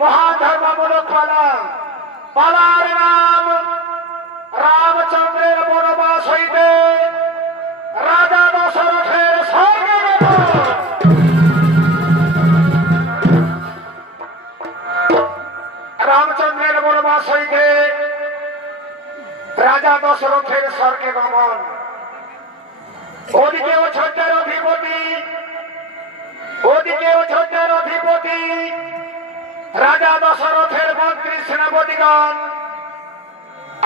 মহাধর্মমূলক পালা। পালার নাম রামচন্দ্রের বনবাস হইতে রাজা দশরথের স্বর্গে গমন। রামচন্দ্রের বনবাস হইতে রাজা দশরথের স্বর্গে গমন। ওদিকে অযোধ্যার অধিপতি, ওদিকে অযোধ্যার অধিপতি রাজা দশরথের মন্ত্রী সেনাপতিগণ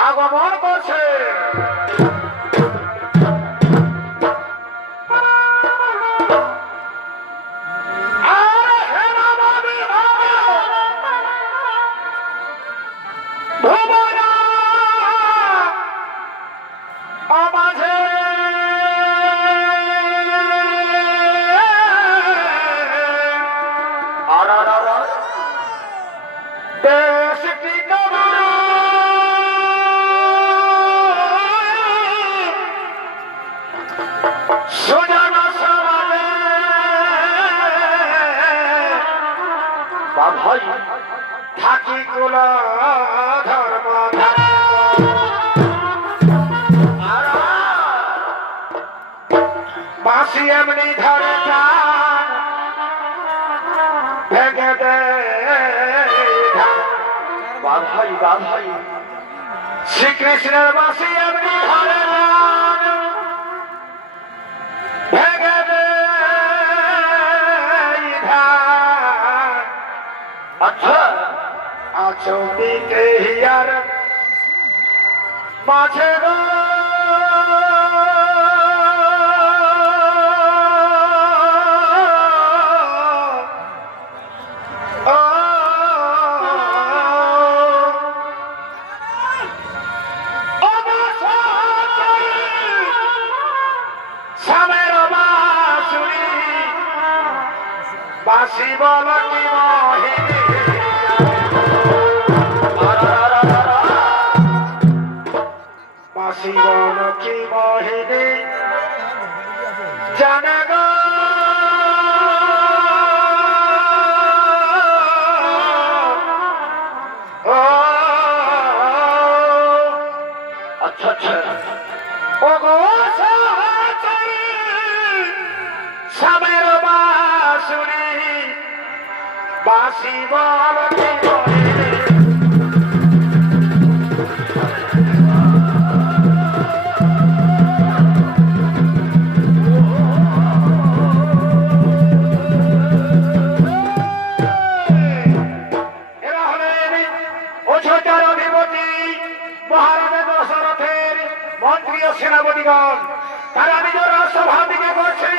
আগমন করছে। ভাই থাকি কুল ধর্ম বাঁশি এমনি ধরে যান ভেঙে দে ভাই ভাই শ্রীকৃষ্ণের বাঁশি এমনি ধরে যান ভেঙে দে। আচ্ছা আচৌদিকে হিয়ার মাঝে গো সামের বাঁশুরি বাঁশি বল কি মহিনী বাঁশি বল কি মহিনী জানে গো আচ্ছা আচ্ছা ও গো সামের বাঁশুরি বাঁশি বল কি মহিনী মন্ত্রী ও সেনাপতিগণ তারা নিজ রাষ্ট্রভাব দিকে করছে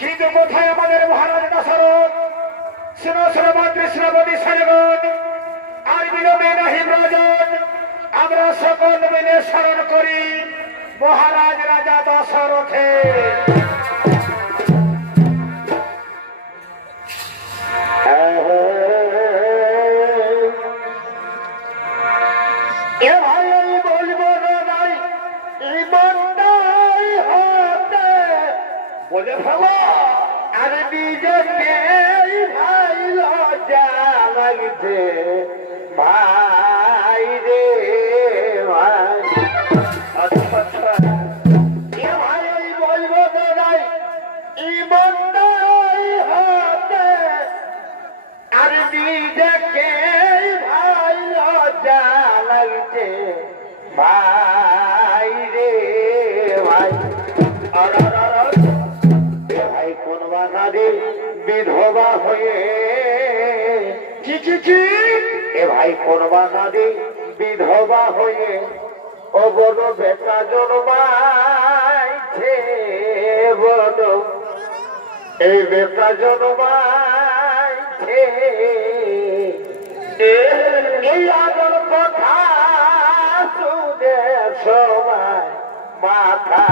কিন্তু কোথায় আমাদের মহারাজ দশরথ সেনাপতি সেনাপতি সেনাগণ আর বিলম্বে নাহি ব্রজন আমরা সকল মিলে স্মরণ করি মহারাজ রাজা দশরথে। বলে ফেলো আর নিজেকে ভাই লজ্জা লাগছে ভাই রে ভাই। আচ্ছা ভাই বলবো দাদাই ইমানদার হতে আর নিজেকে ভাই লজ্জা লাগছে ভাই রে ভাই। ভাই কোন বানারে বিধবা হয়ে এ ভাই কোন বানারে বিধবা হয়ে ও বড় বেটা জন্মাইছে বড় এই বেটা জন্মাইছে এই আদর কথা শুনে সবাই মাথা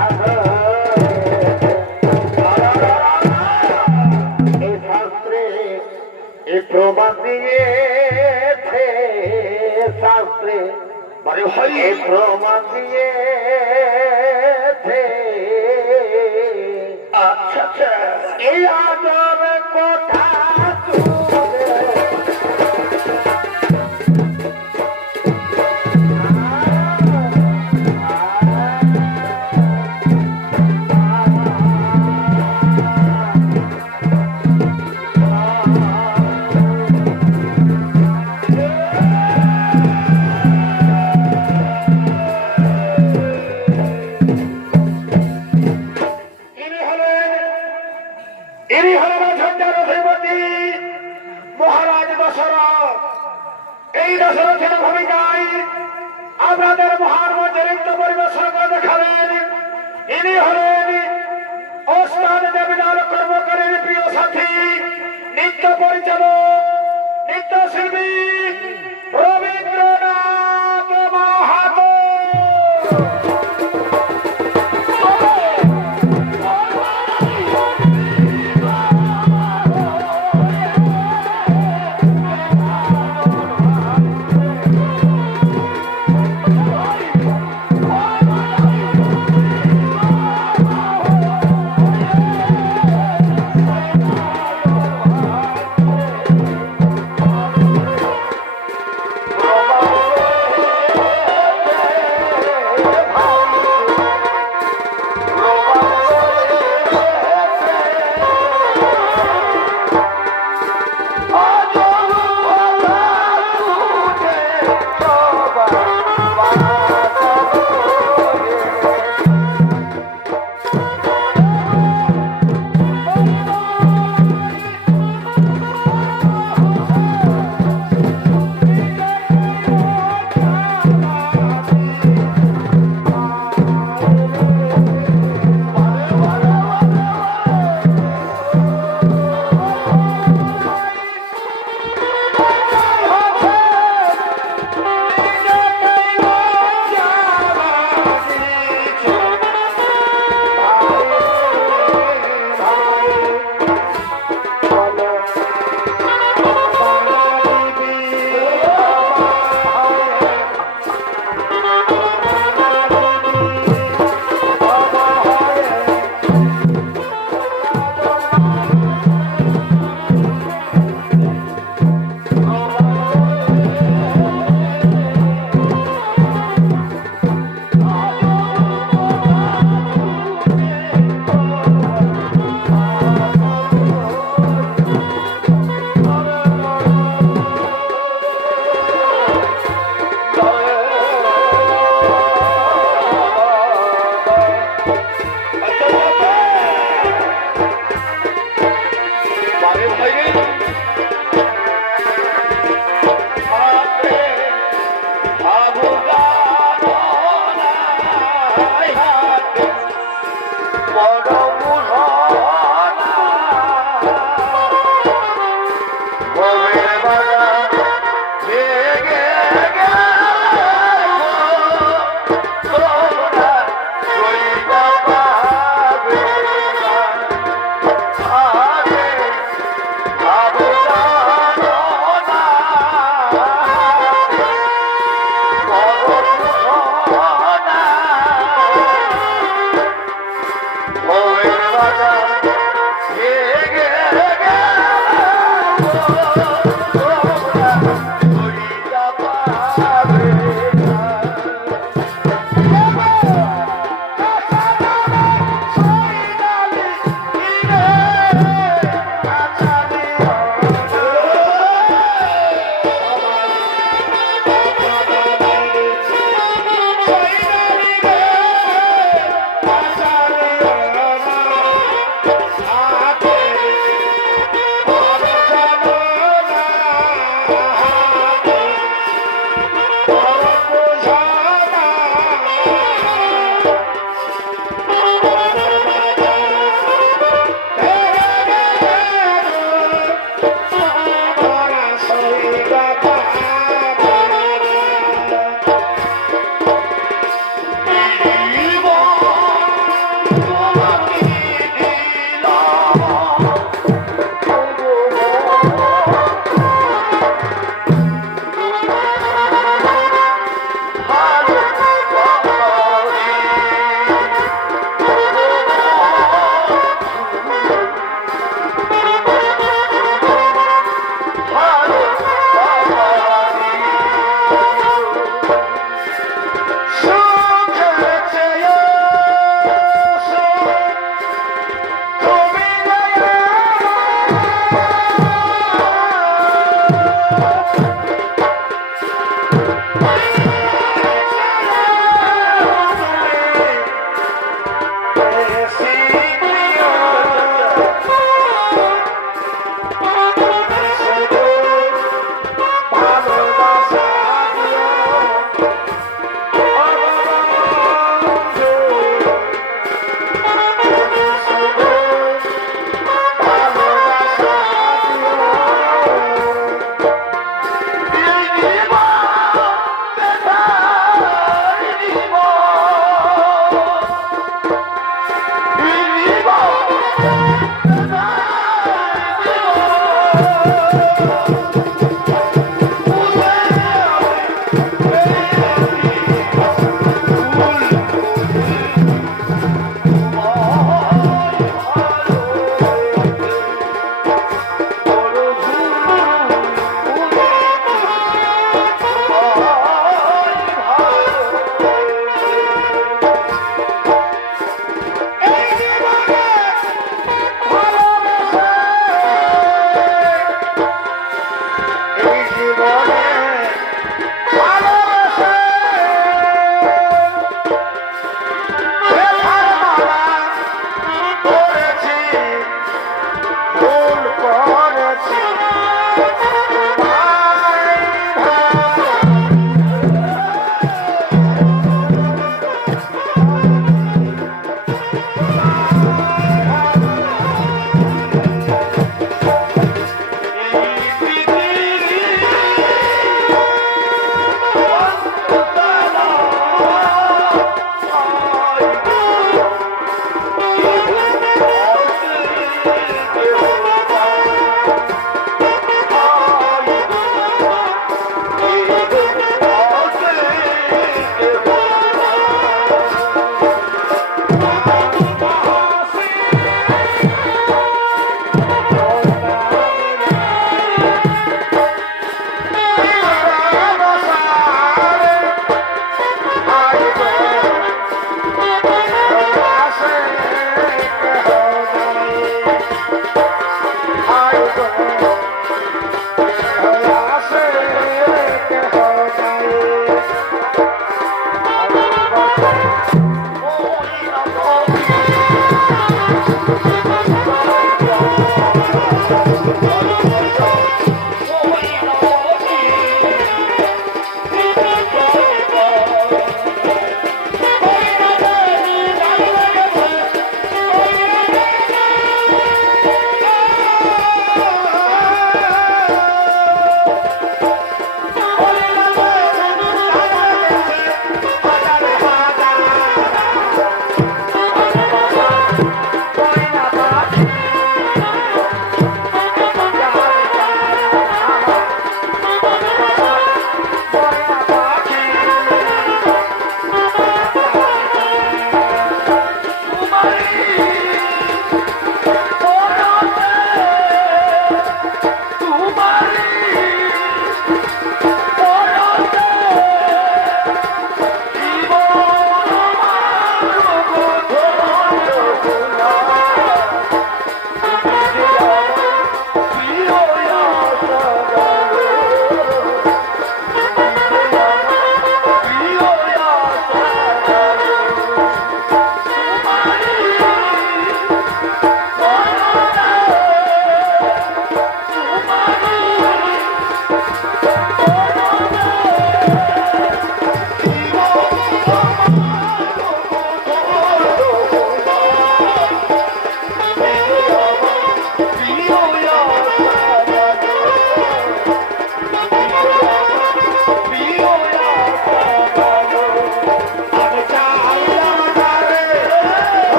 প্রমাণ দিয়েছে শাস্ত্রে মানে প্রমাণ দিয়েছে। আচ্ছা আচ্ছা এই আদর কথা মহারাজ দশরথ। এই দশরথের ভূমিকায় আপনাদের মহান চরিত্র পরিবেশন করে দেখাবেন। ইনি হলেন ওস্তাদ দেবনাথ কর্মকারীর প্রিয় সাথী, নৃত্য পরিচালক, নৃত্যশিল্পী রবীন্দ্রনাথ মাহাতো।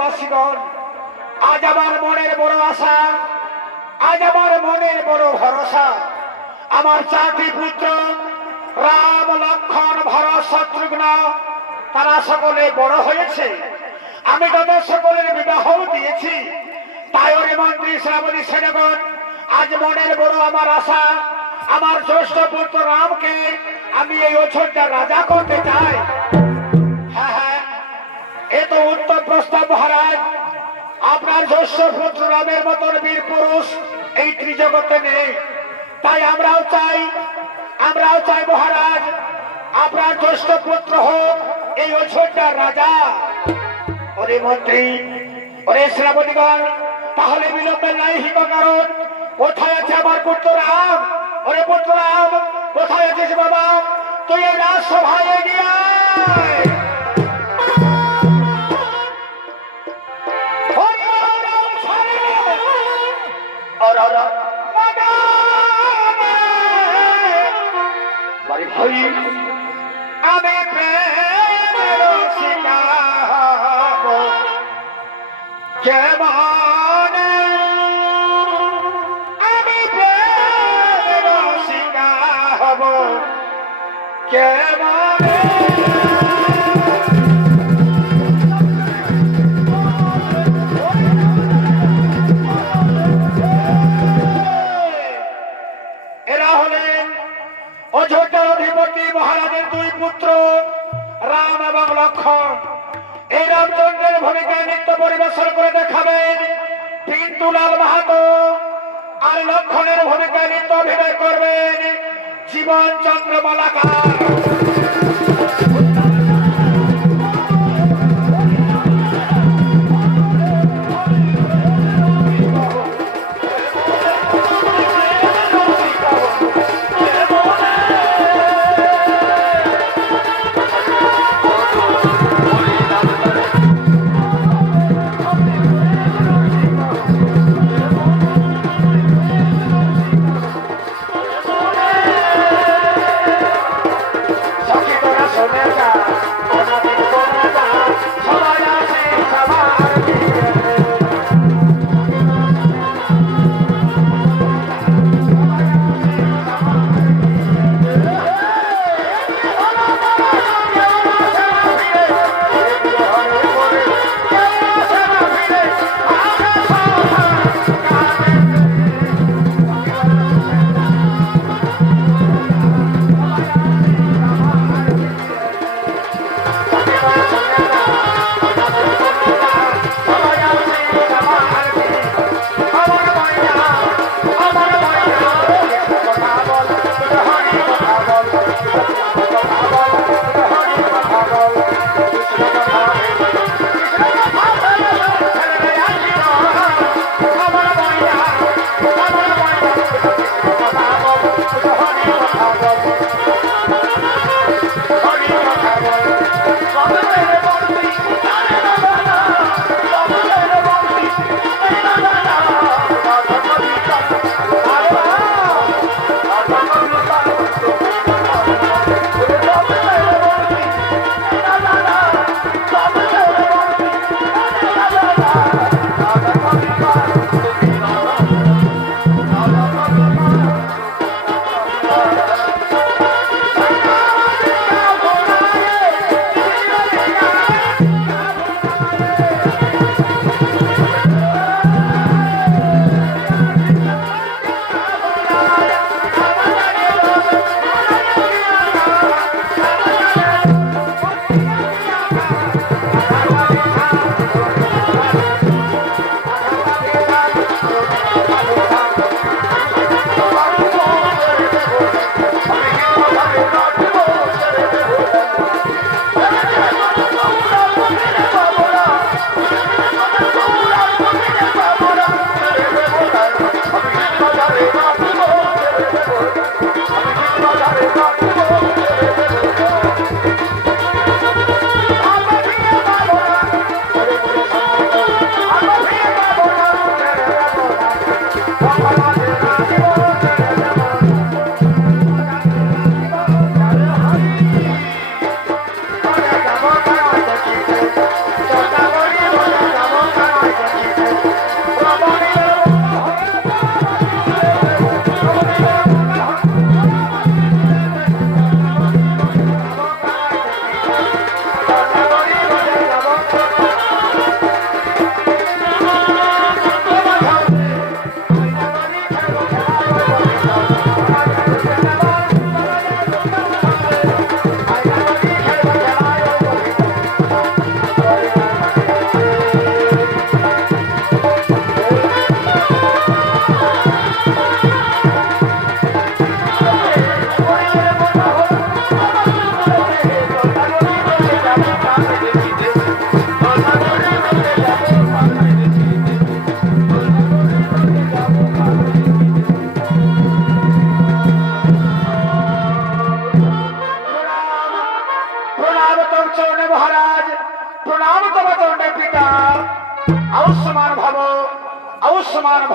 রাজ্যবাসীগণ, আজ আমার মনের বড় আশা, আজ আমার মনের বড় ভরসা, আমার 4টি পুত্র রাম, লক্ষ্মণ, ভরত, শত্রুঘ্ন, তারা সকলে বড় হয়েছে। আমি তাদের সকলের বিবাহ দিয়েছি। তাই ওরে মন্ত্রী, শ্রাবণী, সেনাগণ, আজ মনের বড় আমার আশা, আমার জ্যেষ্ঠ পুত্র রামকে আমি এই অযোধ্যার রাজা করতে চাই। হ্যাঁ হ্যাঁ, এ তো উত্তম প্রস্তাব মহারাজ। আপনার জ্যেষ্ঠ পুত্র রামের মতন বীর পুরুষ এই ত্রিজগতে নেই। তাই আমরাও চাই মহারাজ, আপনার জ্যেষ্ঠ পুত্র হোক এই অযোধ্যার রাজা। ওরে মন্ত্রী, ওরে শ্রাবণীগণ, তাহলে বিলম্বের নাইহিক কারণ। কোথায় আছে আমার পুত্র রাম? ওরে পুত্র রাম, কোথায় আছিস বাবা? তুই এই রাজসভায় গিয়ে আমি প্রেমের শিকার কেমন, আমি প্রেমের শিকার হব কেমন। এরা হলেন অযোধ্যার অধিপতি মহারাজের 2 পুত্র রাম এবং লক্ষ্মণ। এই রামচন্দ্রের ভূমিকায় নৃত্য পরিবেশন করে দেখাবেন পিন্টুলাল মাহাতো, আর লক্ষ্মণের ভূমিকায় নৃত্য অভিনয় করবেন জীবন চন্দ্র মালাকার।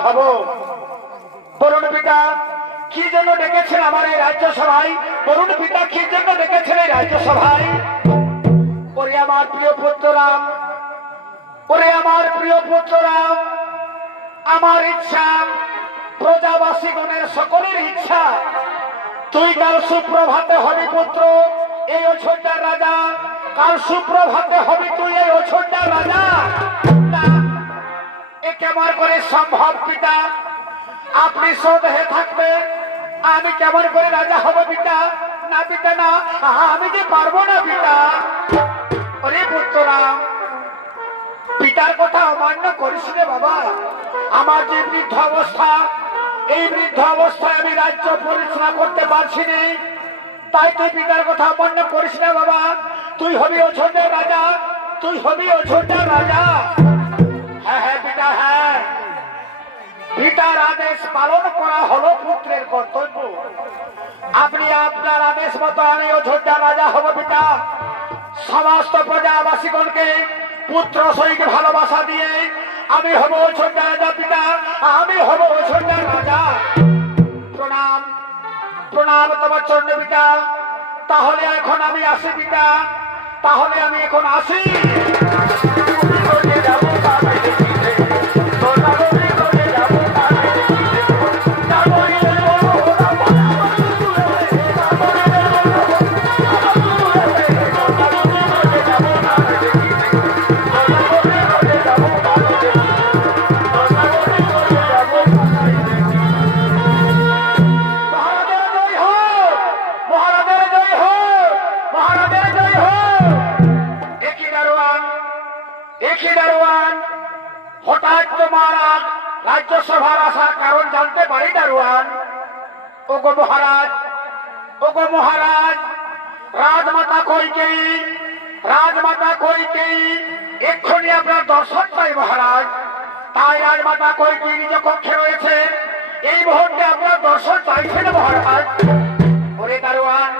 হব। বলুন পিতা, কি জন্য ডেকেছেন আমার এই রাজ্যসভায়? বলুন পিতা, কি জন্য ডেকেছেন এই রাজ্যসভায়? ওরে আমার প্রিয় পুত্র রাম, ওরে আমার প্রিয় পুত্র রাম, আমার ইচ্ছা, প্রজাবাসীগণের সকলের ইচ্ছা, তুই কাল সুপ্রভাতে হবি পুত্র এই অযোধ্যার রাজা। কাল সুপ্রভাতে হবি তুই এই অযোধ্যার রাজা। না, এ কেমন করে সম্ভব পিতা? আপনি স্বদেহে থাকবে, আমি কেমন করে রাজা হব পিতা? না পিতা না, আমি যে পারবো না পিতা। ওরে পুত্ররাম, পিতার কথা অমান্য করিস রে বাবা। আমার যে বৃদ্ধ অবস্থা, এই বৃদ্ধ অবস্থায় আমি রাজ্য পরিচালনা করতে পারছি না, তাই তুই পিতার কথা অমান্য করিস না বাবা। তুই হবি অযোধ্যার রাজা, তুই হবি অযোধ্যার রাজা। হ্যাঁ হ্যাঁ পিতা, হ্যাঁ, পিতার আদেশ পালন করা হলো পুত্রের কর্তব্য। আপনি আপনার আদেশ মতো আমি অযোধ্যার রাজা হব পিতা। সমস্ত প্রজাবাসীগণকে পুত্র সহিত ভালোবাসা দিয়ে আমি হব অযোধ্যার রাজা পিতা, আমি হব অযোধ্যার রাজা। প্রণাম, প্রণাম তোমার চরণে পিতা। তাহলে এখন আমি আসি পিতা, তাহলে আমি এখন আসি। হঠাৎ তোমার রাজ্যসভার আসার কারণ জানতে পারি দারোয়ান? ওগো মহারাজ, ওগো মহারাজ, রাজমাতা কইকেয়ী, রাজমাতা কইকেয়ী এক্ষুনি আপনার দর্শন চাই মহারাজ। তাই রাজমাতা কইকেয়ী নিজ কক্ষে রয়েছে, এই মুহূর্তে আপনার দর্শন চাইছেন মহারাজ। ওরে দারোয়ান,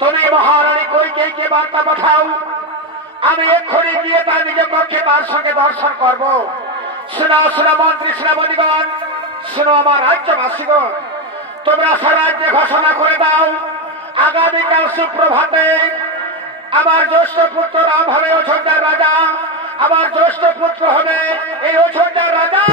তুমি মহারানী কইকেয়ীকে বার্তা পাঠাও, আমি এক্ষুনি গিয়ে তার নিজ পক্ষে তার সঙ্গে দর্শন করব। শোনো শোনো মন্ত্রী সেনাপতিগণ, শোনো আমার রাজ্যবাসীগণ, তোমরা স্বরাজ্যে ঘোষণা করে দাও, আগামীকাল সুপ্রভাতে আমার জ্যেষ্ঠ পুত্র রাম হবে অযোধ্যার রাজা, আমার জ্যেষ্ঠ পুত্র হবে এই অযোধ্যার রাজা।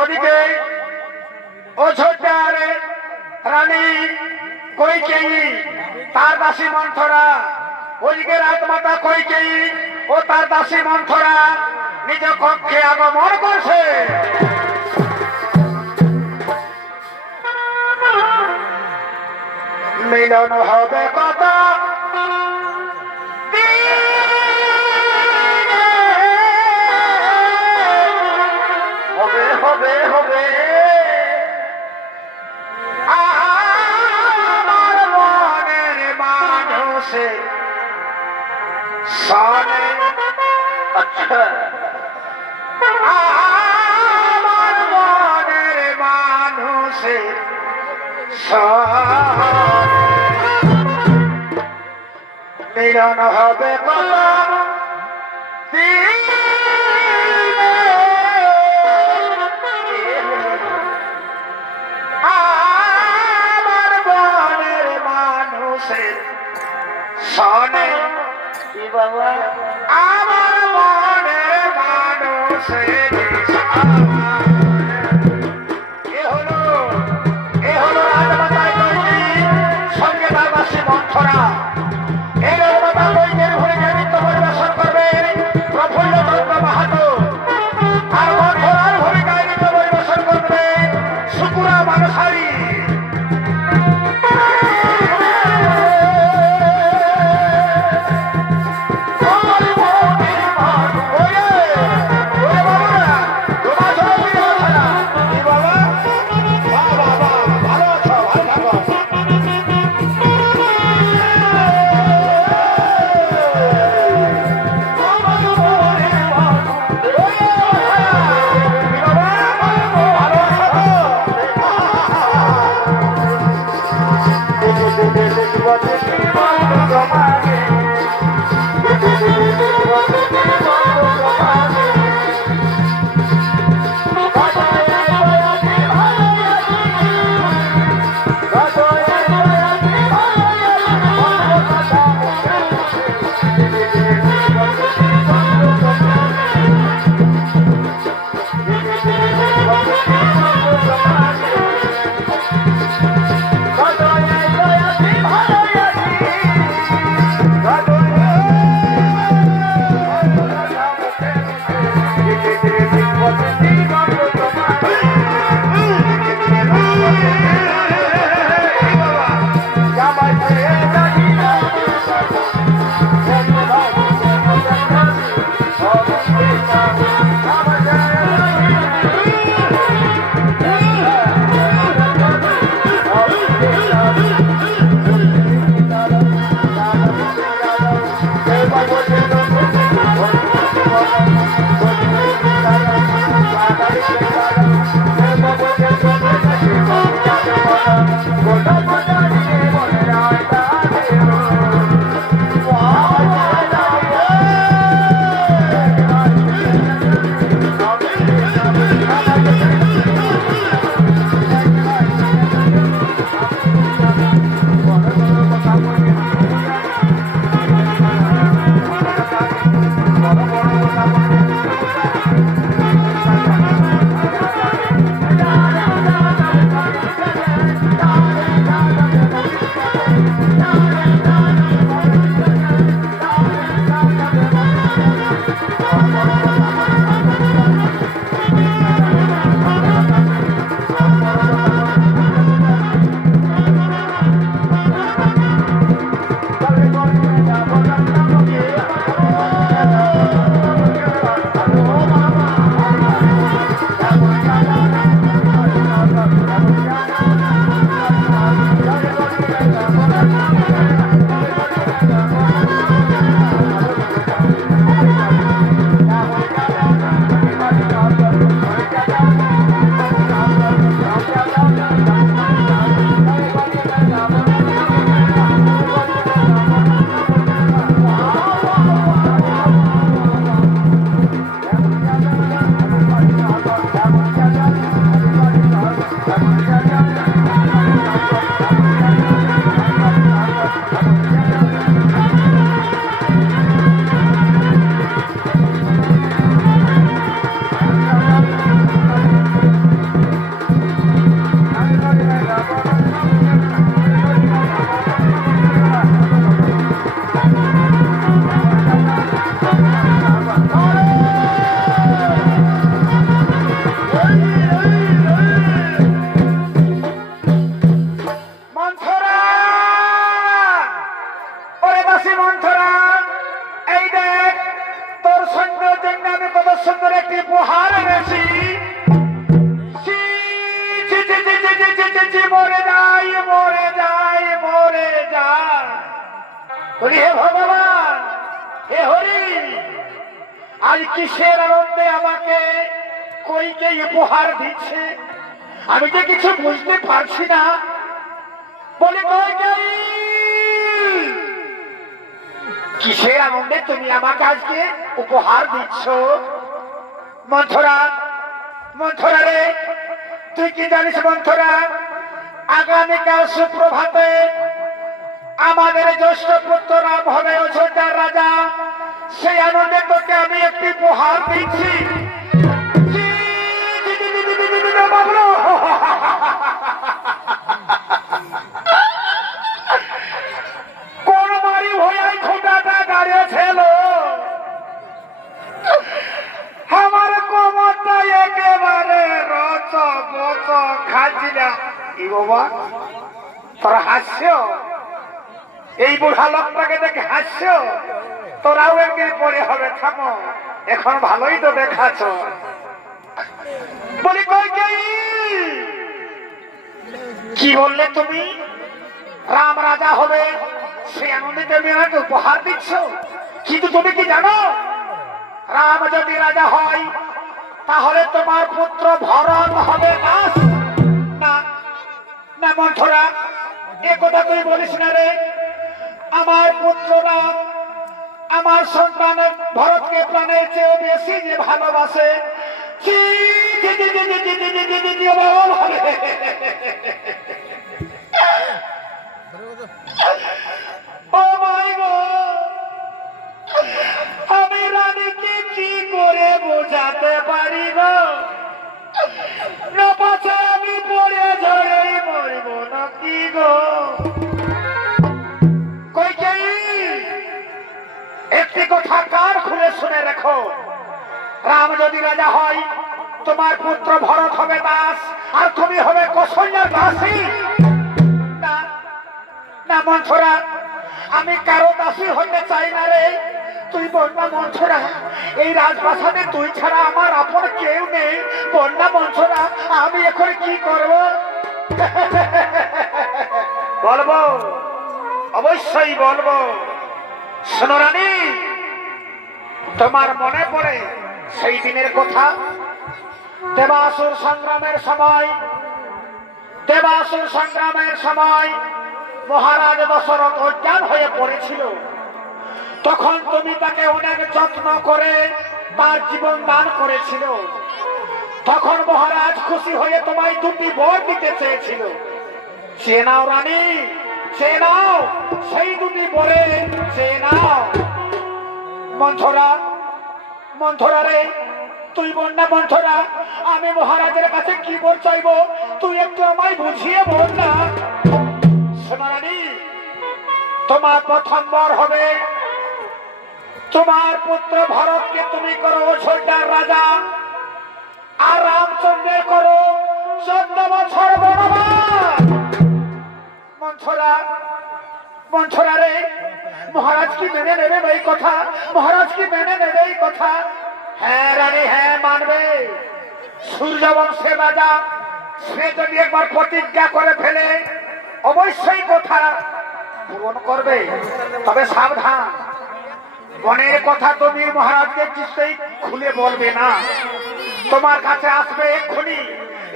ওদিকে অযোধ্যার রানী কইকেয়ী, তার দাসী মন্থরা, ওদিকে রাজমাতা কইকেয়ী ও তার দাসী মন্থরা নিজ কক্ষে আগমন করছে। মিলন হবে কত হবে হবে হবে, আমার মনের মানুষে সানে। আচ্ছা, আমার মনের মানুষে মিলন হবে কত আমার মনের মানুষের সনে, আমার মনের মানুষের এ হলো রাজমাতা কইকেয়ী সঙ্গে তার দাসী মন্থরা। এই রাজমাতা কইকেয়ীর ভূমিকা নৃত্য পরিবেশন করবে প্রফুল্ল চন্দ্র মাহাতো, আর মন্থরার ভূমিকায় নৃত্য পরিবেশন করবে সুকুরা মানসারী। আমার মনের মানুষ আপনার জন্য আমি কত সুন্দর একটি উপহার এনেছি। ছি, ছি, ছি, ছি, ছি, ছি, ছি, ছি, ছি, মরে যাই, মরে যাই, মরে যাই। বলি হে ভগবান, হে হরি, আজ কিসের আনন্দে আমাকে কইকে উপহার দিচ্ছে, আমি যে কিছু বুঝতে পারছি না। বলে কইকেই, কিসের আনন্দে তুমি আমাকে আজকে উপহার দিচ্ছ? মন্থরা, মন্থরা রে, তুই কি জানিস মন্থরা, আগামীকাল সুপ্রভাতে আমাদের জ্যেষ্ঠ পুত্র রাম হবে অযোধ্যার রাজা। সেই আনন্দে তোকে আমি একটি উপহার দিচ্ছি। বাবলু, কোন বাড়ি হয়ে খোঁটাটা দাঁড়িয়েছিল, আমার কোমরটা একেবারে রচ বচ খাচ্ছি না। কি বাবা তোরা হাসছ, এই বুড়া লোকটাকে দেখে হাসছ, তোরাও একদিন পরে হবে। থামো, এখন ভালোই তো দেখাচ্ছ। বলি কইকেয়ী, কি বললে তুমি? রাম রাজা হবে সে আনন্দে তুমি আমাকে উপহার দিচ্ছ, কিন্তু তুমি কি জানো রাম যদি রাজা হয় তাহলে তোমার পুত্র ভরত হবে দাস? না না মন্থরা, এ কথা তুই বলিস না রে। আমার পুত্র রাম আমার সন্তান ভরতকে প্রাণের চেয়েও বেশি যে ভালোবাসে। ছি, ছি, ছি, ছি, ছি, ছি, ছি, ছি, ছি, ছি, ছি, বাবা, ও মাই গড, আমি রানীকে কি করে বোঝাতে পারি গো, না পাছে আমি পড়ে ঝরেই মরিব নাকি গো। কইকেয়ী, একটি কথা কান খুলে শুনে রেখো, রাম যদি রাজা হয় তোমার পুত্র ভরত হবে দাস, আর তুমি হবে কৌশল্যার দাসী। না না মন্থরা, আমি কারো দাসী হতে চাই না রে। তুই বন্যা মন্থরা, এই রাজপ্রাসাদে তুই ছাড়া আমার আপন কেউ নেই। বন্যা মন্থরা, আমি এখন কি করব? বলবো, অবশ্যই বলবো। শোনো রানী, তোমার মনে পড়ে সেই দিনের কথা? দেবাসুর সংগ্রামের সময়, দেবাসুর সংগ্রামের সময় মহারাজ দশরথ অজ্ঞান হয়ে পড়েছিল। তখন তুমি তাকে অনেক যত্ন করে তার জীবন দান করেছিল। তখন মহারাজ খুশি হয়ে তোমায় দুটি বর দিতে চেয়েছিল। সে নাও রানী, সে নাও, সেই দুটি বরে সে নাও। মন্থরা, মন্থরা রে, তুই বন্যা মন্থরা, আমি মহারাজের কাছে কি বর চাইব তুই একটু আমায় বুঝিয়ে বল না। শোনো রানী, তোমার প্রথম বর হবে তোমার পুত্র ভরতকে তুমি করো অযোধ্যার রাজা, আর রামচন্দ্রের করো 14 বছর বনবাস। মন্থরা, মন্থরা রে, মহারাজ কি মেনে নেবেন এই কথা? মহারাজ কি মেনে নেবে এই কথা? হ্যাঁ রানী, হ্যাঁ মানবে। সূর্যবংশের রাজা সে যদি একবার প্রতিজ্ঞা করে ফেলে অবশ্যই কথা পূরণ করবে। তবে সাবধান, বনের কথা তুমি মহারাজকে কিছুই খুলে বলবে না। তোমার কাছে আসবে এক্ষুনি,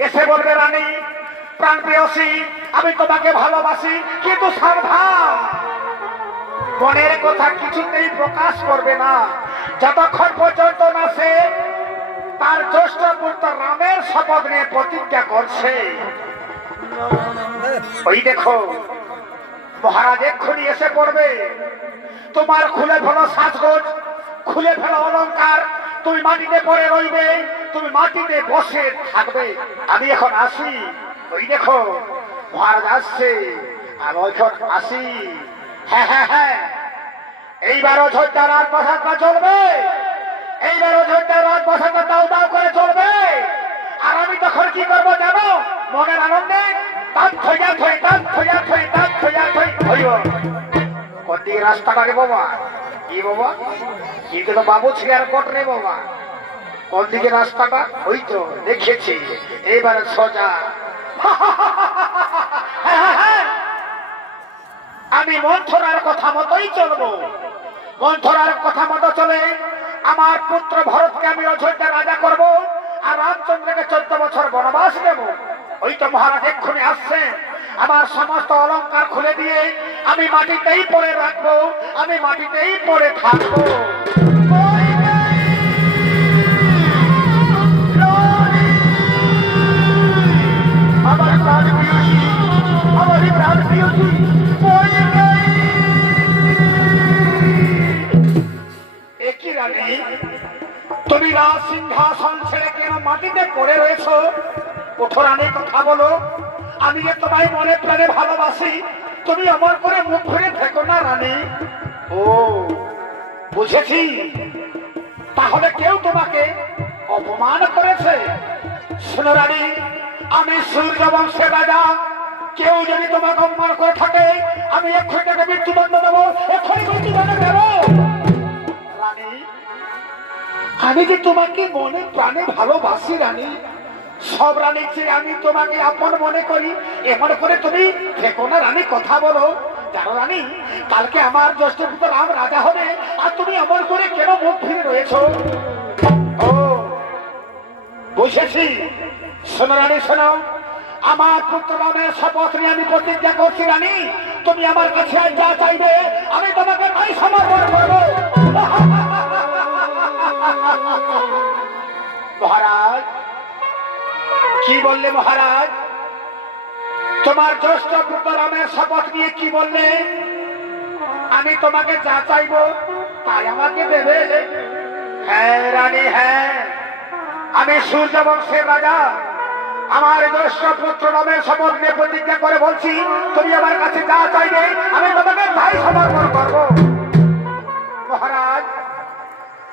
এসে বলবে রানী প্রাণ প্রেয়সী, আমি তোমাকে ভালোবাসি, কিন্তু সাবধান, বনের কথা কিছুতেই প্রকাশ করবে না যতক্ষণ পর্যন্ত না সে তার জ্যেষ্ঠ পুত্র রামের শপথ নিয়ে প্রতিজ্ঞা করছে। ওই দেখো মহারাজ এক্ষুনি এসে পড়বে। তোমার খুলে ফেলো সাজগোজ, খুলে ফেলো অলংকার, তুমি মাটিতে পড়ে রইবে, তুমি মাটিতে বসে থাকবে। আমি এখন আসি। ওই দেখো মহারাজ আসছে, আমি এখন আসি। হ্যাঁ হ্যাঁ হ্যাঁ, এইবার অযোধ্যার রাজপ্রাসাদটা চলবে, এইবার অযোধ্যার রাজপ্রাসাদটা দাও দাও করে চলবে। আর আমি তখন কি করবো জানো? মনের আনন্দে তান থইয়া থই, তান থইয়া থই, তান থইয়া থই হইব। কত রাস্তা লাগে বাবা, কি বাবা কিন্তু তো বাবু ছিল আর কট রে বাবা কোন দিকে রাস্তাটা ওই তো দেখেছি এবার সোজা আমি মন্থরার কথা মতোই চলবো মন্থরার কথা মতো চলে আমার পুত্র ভরতকে আমি অযোধ্যা রাজা করব আর রামচন্দ্রকে 14 বছর বনবাস দেব ওই তো মহারাজ এক্ষুনি আসছেন আমার সমস্ত অলংকার খুলে দিয়ে আমি মাটিতেই পড়ে রাখবো আমি মাটিতেই পড়ে থাকবো আমার প্রাণ প্রিয়সী আমার প্রাণ প্রিয়সী একই রানী তুমি রাজ সিংহাসন ছেড়ে কেন মাটিতে পড়ে রয়েছো ওঠো রানী কথা বলো আমি যে তোমায় মনে প্রাণে ভালোবাসি তুমি আমার করে মুখ ঘুরে থেকো না রানী ও বুঝেছি তাহলে কেউ তোমাকে অপমান করেছে শোনো রানী আমি সূর্য বংশের রাজা কেউ যদি তোমাকে অপমান করে থাকে আমি এক্ষুনি তাকে মৃত্যুদণ্ড দেবো এক্ষুনি মৃত্যুদণ্ড দেবো রানী আমি যে তোমাকে মনে প্রাণে ভালোবাসি রানী সব রানীর চেয়ে আমি তোমাকে আপন মনে করি এমন করে তুমি থেকো না রানী কথা বলো জানো রানী কালকে আমার জ্যেষ্ঠ পুত্র রাম রাজা হবে আর তুমি এমন করে কেন মুখ ফিরে রয়েছো ও বুঝেছি শোনো রানী শোনো আমার পুত্র রামের শপথ নিয়ে আমি প্রতিজ্ঞা করছি রানী তুমি আমার কাছে আর যা চাইবে আমি তোমাকে তাই সমর্পণ করবো মহারাজ কি বললে মহারাজ তোমার জ্যেষ্ঠ পুত্র রামের শপথ নিয়ে কি বললে আমি তোমাকে যা চাইবো তাই আমাকে দেবে হ্যাঁ রানী হ্যাঁ আমি সূর্য বংশের রাজা আমার জ্যেষ্ঠ পুত্র রামের শপথ নিয়ে প্রতিজ্ঞা করে বলছি তুমি আমার কাছে যা চাইবে আমি তোমাকে তাই সমর্পণ করবো মহারাজ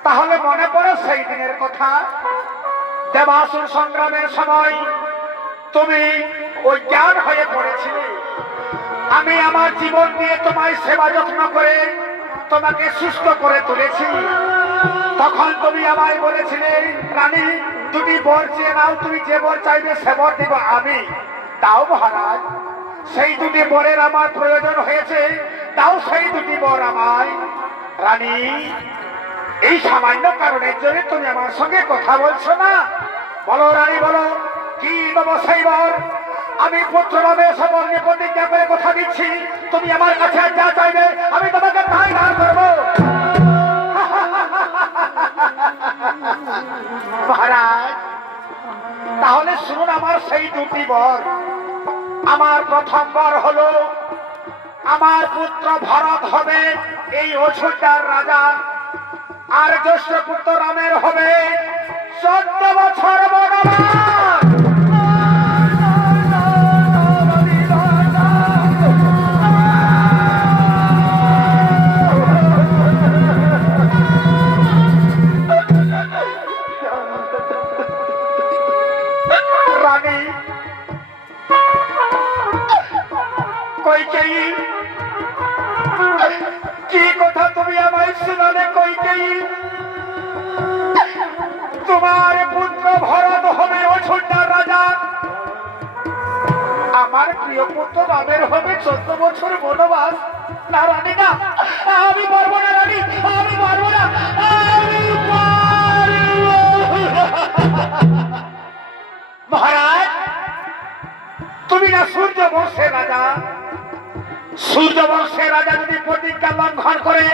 তাহলে মনে পড়ে সেই দিনের কথা দেবাসুর সংগ্রামের সময় তুমি অজ্ঞান হয়ে পড়েছিলে আমি আমার জীবন দিয়ে তোমায় সেবা যত্ন করে তোমাকে সুস্থ করে তুলেছি তখন তুমি আমায় বলেছিলে রানী দুটি বর চেয়ে নাও তুমি যে বর চাইবে সে বর দিব আমি তাও মহারাজ সেই দুটি বরের আমার প্রয়োজন হয়েছে তাও সেই দুটি বর আমায় রানী এই সামান্য কারণের জন্য তুমি আমার সঙ্গে কথা বলছো না বলো রানী বলো কি দেবো সেই বর আমি পুত্র রামের শপথ নিয়ে প্রতিজ্ঞা করে কথা দিচ্ছি তুমি আমার কাছে যা চাইবে আমি তোমাকে তাই দান করবো মহারাজ তাহলে শুনুন আমার সেই দুটি বর আমার প্রথম বর হলো আমার পুত্র ভরত হবে এই অযোধ্যার রাজা আর জ্যেষ্ঠ পুত্র রামের হবে 14 বছর বনবাস রানী কইকেয়ী কি কথা তুমি আমায় শোনালে কইকেয়ী তোমার পুত্র ভরত হবে অযোধ্যার রাজা আমার প্রিয় পুত্র রামের হবে 14 বছর বনবাস না রানী না আমি পারবো না রানী আমি পারবো না আমি মহারাজ তুমি না সূর্য বংশের রাজা সূর্য বংশের রাজা যদি প্রতিজ্ঞা লঙ্ঘন করে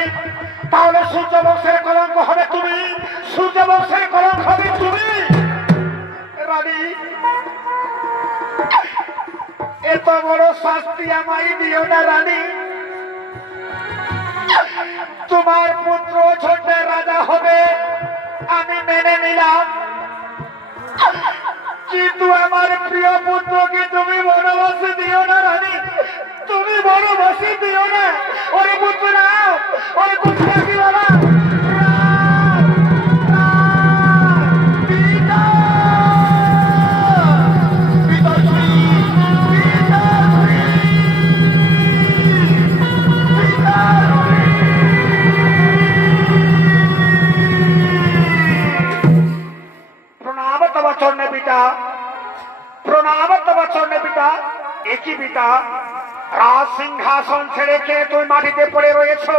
তাহলে সূর্য বংশের কলঙ্ক হবে তুমি সূর্য বংশের কলঙ্ক হবে তুমি রানী এত বড় শাস্তি আমায় দিও না রানী তোমার পুত্র অযোধ্যার রাজা হবে আমি মেনে নিলাম কিন্তু আমার প্রিয় পুত্রকে তুমি বনবাসে দিও না রানী তুমি বনবাসে দিও না ওরে পুত্র না ওরে পুত্র কি বলা কি পিতা, রাজ সিংহাসন ছেড়ে কে তুমি মাটিতে পড়ে রয়েছো?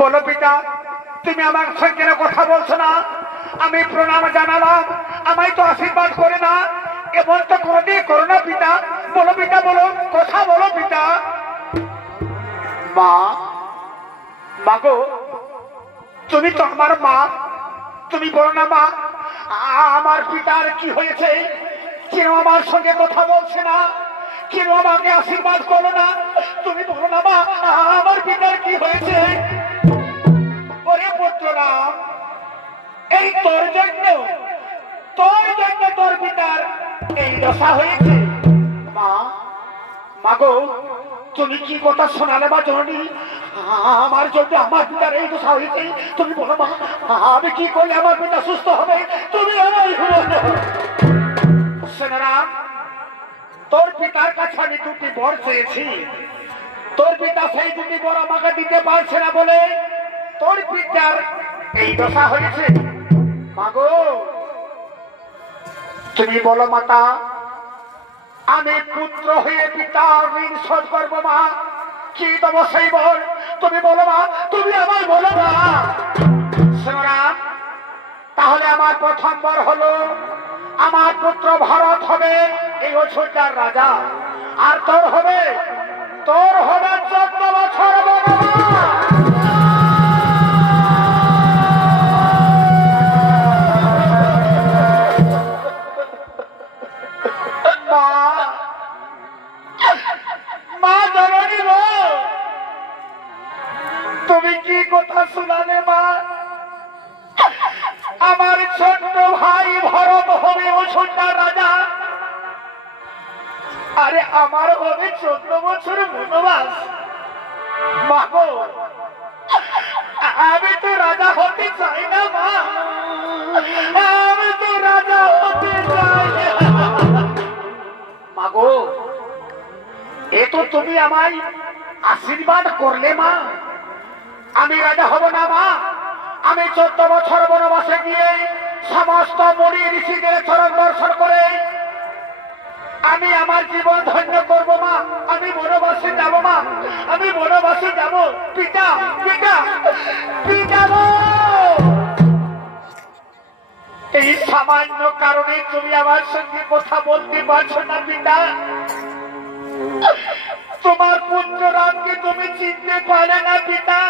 বলো পিতা, তুমি আমার সঙ্গে কেন কথা বলছো না? আমি প্রণাম জানালাম, আমায় তো আশীর্বাদ করে না, এমন তো কোনদিন করো না পিতা। বলো পিতা, বলো, কথা বলো পিতা। মা, মাগো, তুমি তো আমার মা, তুমি বলো না মা, আমার পিতার কি হয়েছে? কেন আমার সঙ্গে কথা বলছে না? কেন আমাকে আশীর্বাদ করো না? তুমি বলো না মা, আমার পিতার কি হয়েছে? ওরে পুত্ররা, এই তোর জন্য তোর পিতার এই দশা হয়েছে। মা, মাগো, তুমি কি কথা শোনালে মা জননী? আমার জন্য আমার পিতার এই দশা হয়েছে, তুমি বলো মা, আমি কি করলে আমার পিতা সুস্থ হবে? তুমি আমার সেনারা, তোর পিতার কাছে আমি দুটি বর চেয়েছি, তোর পিতা সেই দুটি বর আমাকে দিতে পারছে না বলে তোর পিতার এই দশা হয়েছে। মাগো, তুমি বলো মাতা, আমি পুত্র হয়ে পিতার ঋণ শোধ করবো মা, কি দেবো সেই বর? তুমি বলো মা, তুমি আমায় বলো মা। শোনা, তাহলে আমার প্রথম বর হলো আমার পুত্র ভরত হবে এই অযোধ্যার রাজা, আর তোর হবে 14 বছর বনবাস। মা জননী গো, তুমি কি কথা শোনালে মা? আমার ছোট্ট ভাই ভরত হবে অযোধ্যার রাজা, আরে আমার হবে 14 বছর বনবাস। মা গো, আমি তো রাজা হতে চাই না মা, আমি তো রাজা হতে চাই না। মা গো, এ তো তুমি আমায় আশীর্বাদ করলে মা, আমি রাজা হব না মা। আমি 14 বছর বনবাসে গিয়ে সমস্ত মুনি ঋষিদের চরণ দর্শন করে আমি আমার জীবন ধন্য করব মা। আমি বনবাসে যাব মা, আমি বনবাসে যাব। পিতা, পিতা, পিতা গো, এই সামান্য কারণে তুমি আমার সঙ্গে কথা বলতে পারছো না পিতা। তোমার পুত্র রামকে তুমি চিনতে পারে না পিতা।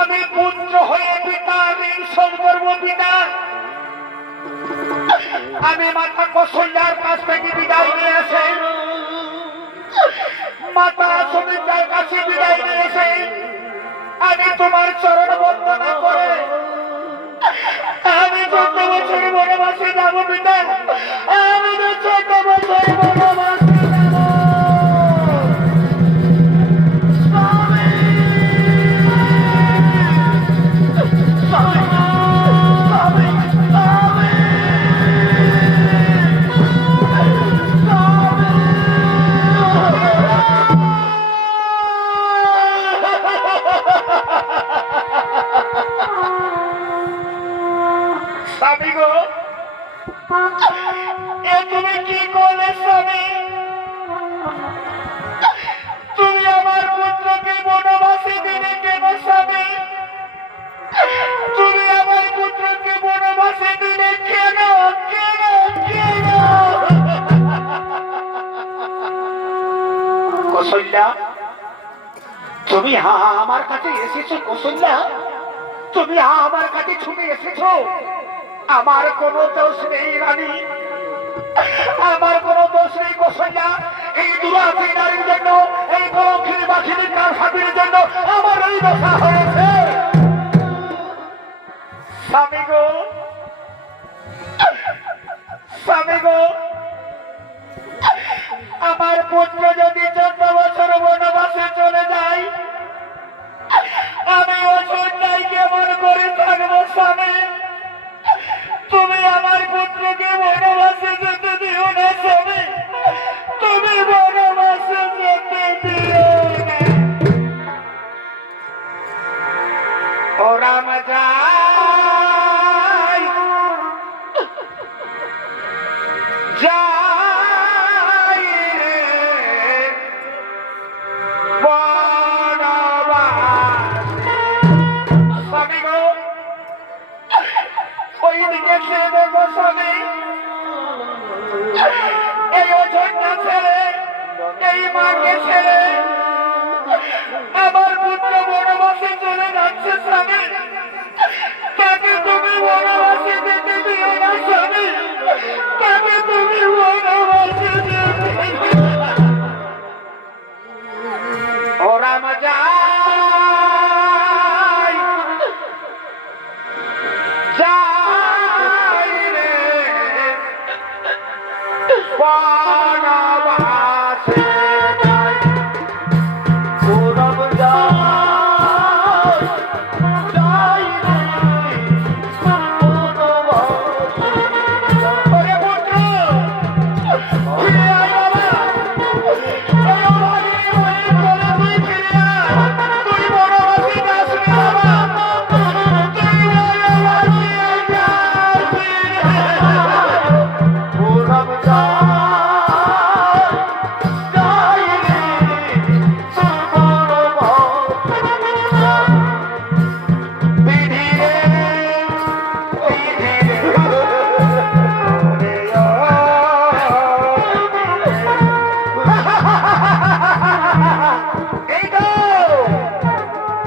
আমি পুত্র হয়ে পিতা ঋণ শোধ করবো পিতা। আমি মাতা কৌশল্যার কাছ থেকে বিদায় নিয়ে এসে, মাতা সুমিত্রার কাছে বিদায় নিয়ে এসে আমি তোমার চরণ বন্দনা করে আমি 14 বছর বনবাসে যাবো পিতা। আমি 14 বছর বনবাসে যাবো। স্বামী গো, এ তুমি কি করলে স্বামী? তুমি আমার পুত্রকে বনবাসে দিলে কেন স্বামী? তুমি আমার পুত্রকে বনবাসে দিলে কেন? কেন? কেন? কৌশল্যা, তুমি আমার কাছে এসেছো কৌশল্যা, তুমি আমার কাছে ছুটে এসেছো। আমার কোনো দোষ নেই রানী, আমার কোনো দোষ নেই কৌশল্যা। এই দুরাচি নারীর জন্য, এই কলঙ্কিনী বাঘিনীর কারসাবির জন্য আমার এই দশা হয়েছে। স্বামী গো, স্বামী গো, আমার পুত্র যদি 14 বছর বনবাসে চলে যায়, আমি অযোধ্যায় কেমন করে থাকবো স্বামী? তুমি আমার পুত্রকে বনবাসে যেতে দিও না স্বামী, তুমি বনবাসে যেতে দিও না। ও রাম যাই যাই ওই দিকে খেয়ে দেখো স্বামী, এই অযোধ্যা ছেড়ে, এই মাকে ছেড়ে আমার পুত্র বনবাসে চলে যাচ্ছে স্বামী। তাকে তুমি বনবাসে যেতে দিও না স্বামী, তাকে তুমি বনবাসে যেতে দিও না। ও রাম যাই যাই রে বনবাসে যাই, ও রাম যাই যাই রে বনবাসে যাই। ওরে পুত্র ফিরে আয় বাবা, এই অভাগী বলি বলে তুই ফিরে আয়, তুই বনবাসে যাসনি বাবা, তুই বনবাসে যাসনি। ও রাম যাই যাই রে বনবাসে যাই। বিধি রে বিধি রে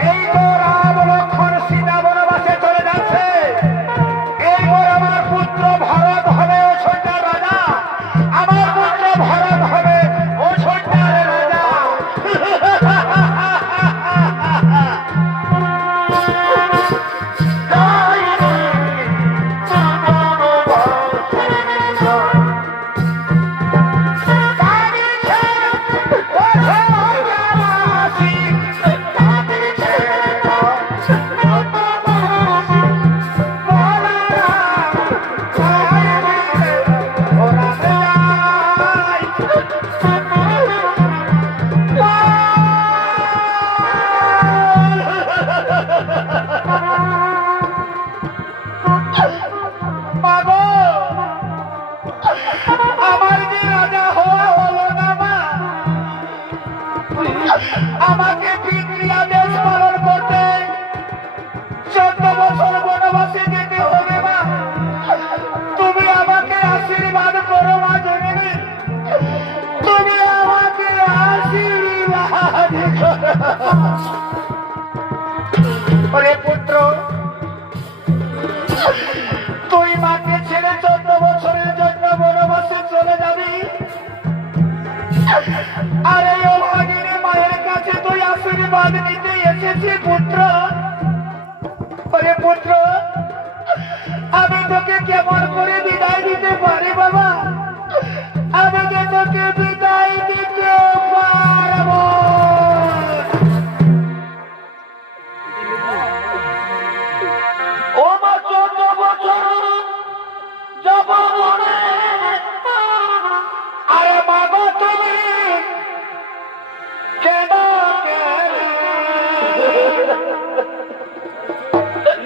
এই তো রাম লক্ষ্মণ সীতা বনবাসে চলে যাচ্ছে। এরপর আমার পুত্র ভরত হবে অযোধ্যার রাজা, আমার পুত্র ভরত হবে অযোধ্যার রাজা। যাই রে বনবাসে যাই। আমার যে রাজা হওয়া হলো না মা, আমাকে পিতৃয়া দেশ পালন করতে 14 বছর বনবাসে যেতে হবে মা। তুমি আমাকে আশীর্বাদ করো মা জননী, তুমি আমাকে আশীর্বাদ করো। ওরে পুত্র, তুই মাকে ছেড়ে 14 বছরের জন্য বনবাসে চলে যাবি, আর এই অভাগিনী মায়ের কাছে তুই আশীর্বাদ নিতে এসেছি পুত্র। ওরে পুত্র, আমি তোকে কেমন করে বিদায় দিতে পারি বাবা, আমি যে তোকে বিদায় দিতে পারবো। ও মা 14 বছর যাব মনে, আরে মা গো তুমি কেন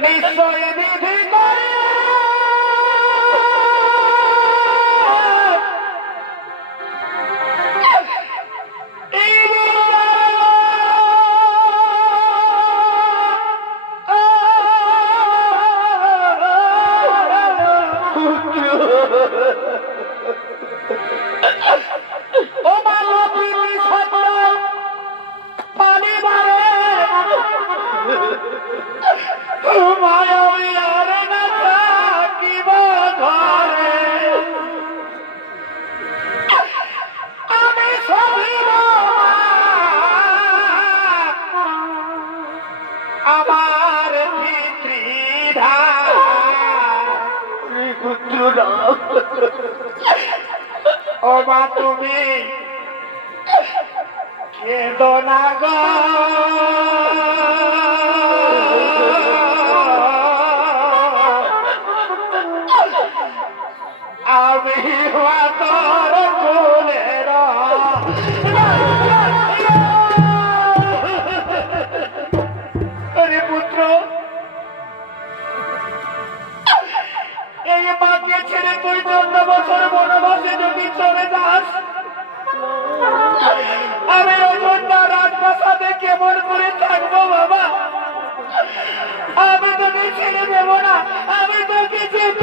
নিশ্চয় বিধি করে ও বাবা তুমি সত্য পানি মারে মায়াবী আর না থাকিব ঘরে, আমি সহিব আমার পিতৃধা। ও মা তুমি কেঁদো না গো, আমি তোর ফুলের আরে পুত্র, এই মাকে ছেড়ে তুই 14 বছর বনবাসে যদি চলে যাস, আমি অযোধ্যা রাজপ্রাসাদে কেমন করে থাকবো বাবা, আমি তোকে ছেড়ে দেবো না, আমি তোকে যেতে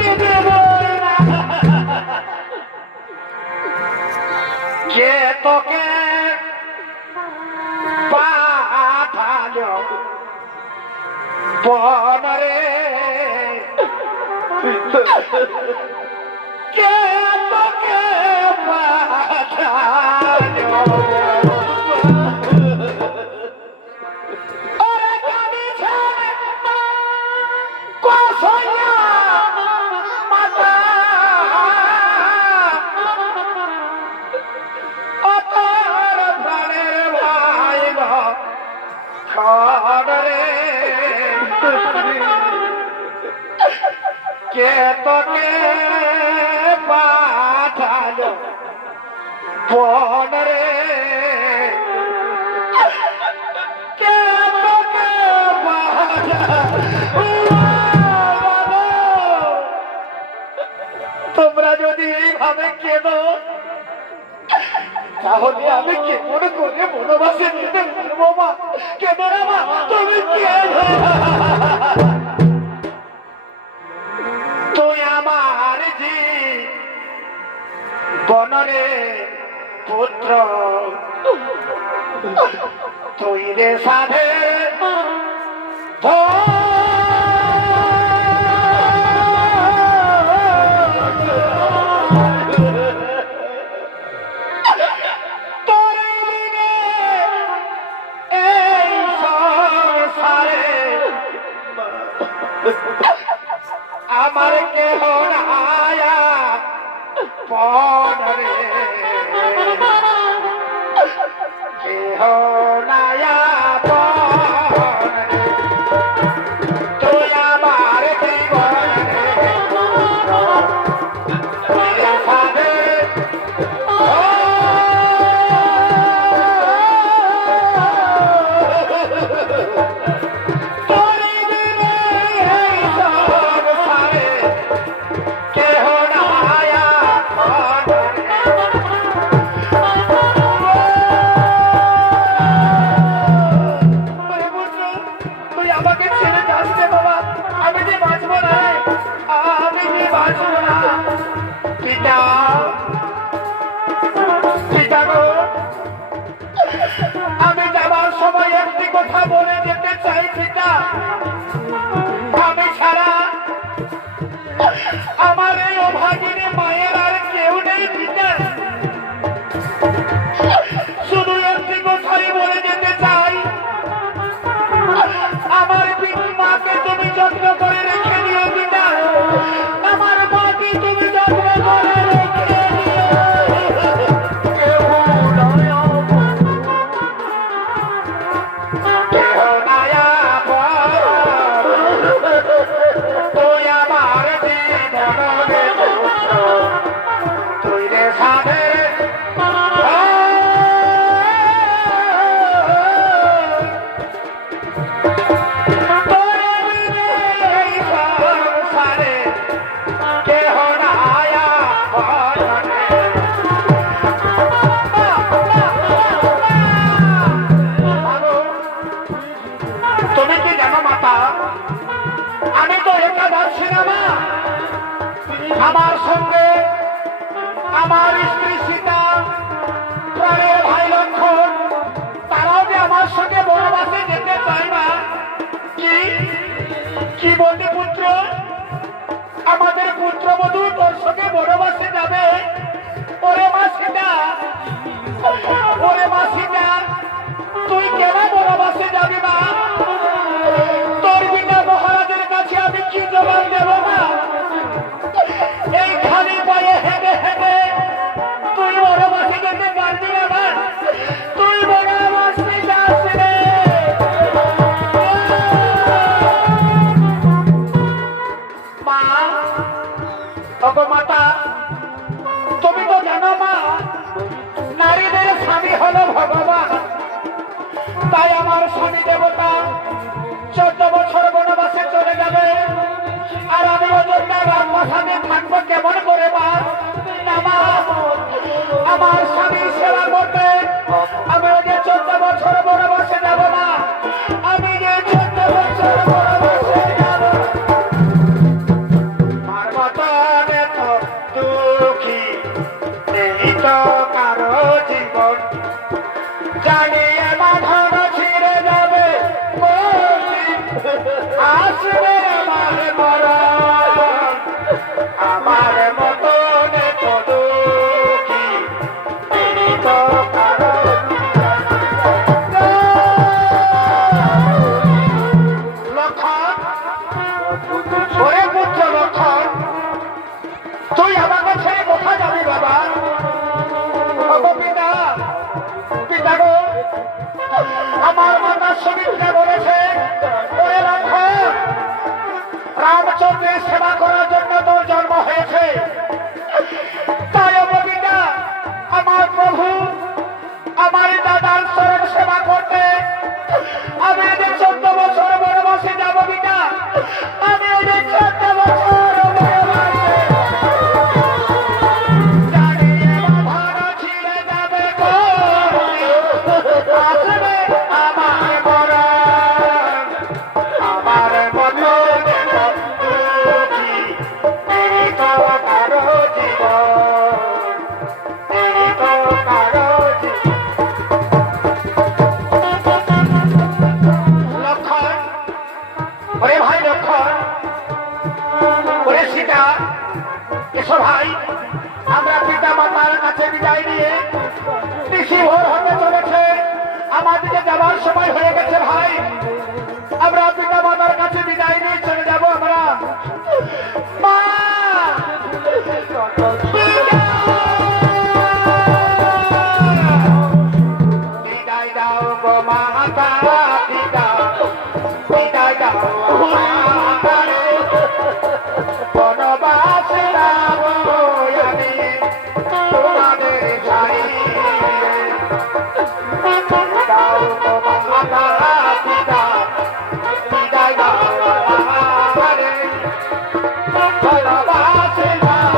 তোকে পাঠালো বনরে কে তোকে পাঠালো ওরে কাঁদিছে কসইয়া মাতা অতর প্রাণের ভাই খড়রে কে তোকে পাঠালো বনরে কে তোকে তোমরা যদি এইভাবে কেঁদো তাহলে আমি কেমন করে বনবাসে নিতে পারবো মা? কেন না মা, তুমি তুই আমার জি বনরে পুত্র, তুই রে সাধে আমার কেহ নায়া পরে কেহ নায়া পরে তুই আমার জীবনে সাধে আমি যাবার সময় একটি কথা বলে যেতে চাই পিতা, আমি ছাড়া আমার এই অভাগিনী মায়ের আর কেউ নেই পিতা। শুধু একটি কথাই বলে যেতে চাই, আমার মাকে তুমি যত্ন করে রেখে দিও পিতা, আমার মাকে তুমি যত্ন করে রেখে দিও। আমার সঙ্গে আমার স্ত্রী সীতা, প্রাণের ভাই লক্ষণ, তারাও যে আমার সঙ্গে বনবাসে যেতে চায় না। কি বললি পুত্র? আমাদের পুত্রবধূ তোর সঙ্গে বনবাসে যাবে? ওরে মা সীতা, ওরে মা সীতা, তুই কেন বনবাসে যাবি মা? তোর বিনা মহারাজের কাছে আমি কি জবাব দেব না? এই খালি পায়ে হেঁটে হেঁটে তুই বনবাসে যেতে পারবি না মা? তুই বনবাসে যাস রে। সুমিত্রা বলেছে, ওরে লক্ষণ, রামচন্দ্রের সেবা করার জন্য তোর জন্ম হয়েছে। তাই অববিটা আমার প্রভু আমার দাদার চরণ সেবা করতে আমি এদের 14 বছর বনবাসে যাবো বিটা। আমি এদের 14 বছর বনবাসে জানিয়ে বাঁধানো ছিঁড়ে যাবে গো, আসবে আমার মরণ। আমার মতো দুঃখী এই তো কারো জীবন, এই তো কারো জীবন। লক্ষণ, ওরে ভাই লক্ষণ, ওরে সীতা, এসো ভাই, আমরা পিতা মাতার কাছে বিদায় নিয়ে নিশি ভোর হতে চলেছে, আমাদেরকে যাবার সময় হয়ে গেছে ভাই। আমরা পিতা মাতার কাছে বিদায় নিয়ে চলে যাব আমরা। মা! বিদায় দাও গো মাতা পিতা, বিদায় দাও মাতা রে, বনবাসে যাব আমি তোমাদের ছাড়িয়ে। দাও গো মাতা পিতা, বিদায় দাও মাতা রে, বনবাসে যাব।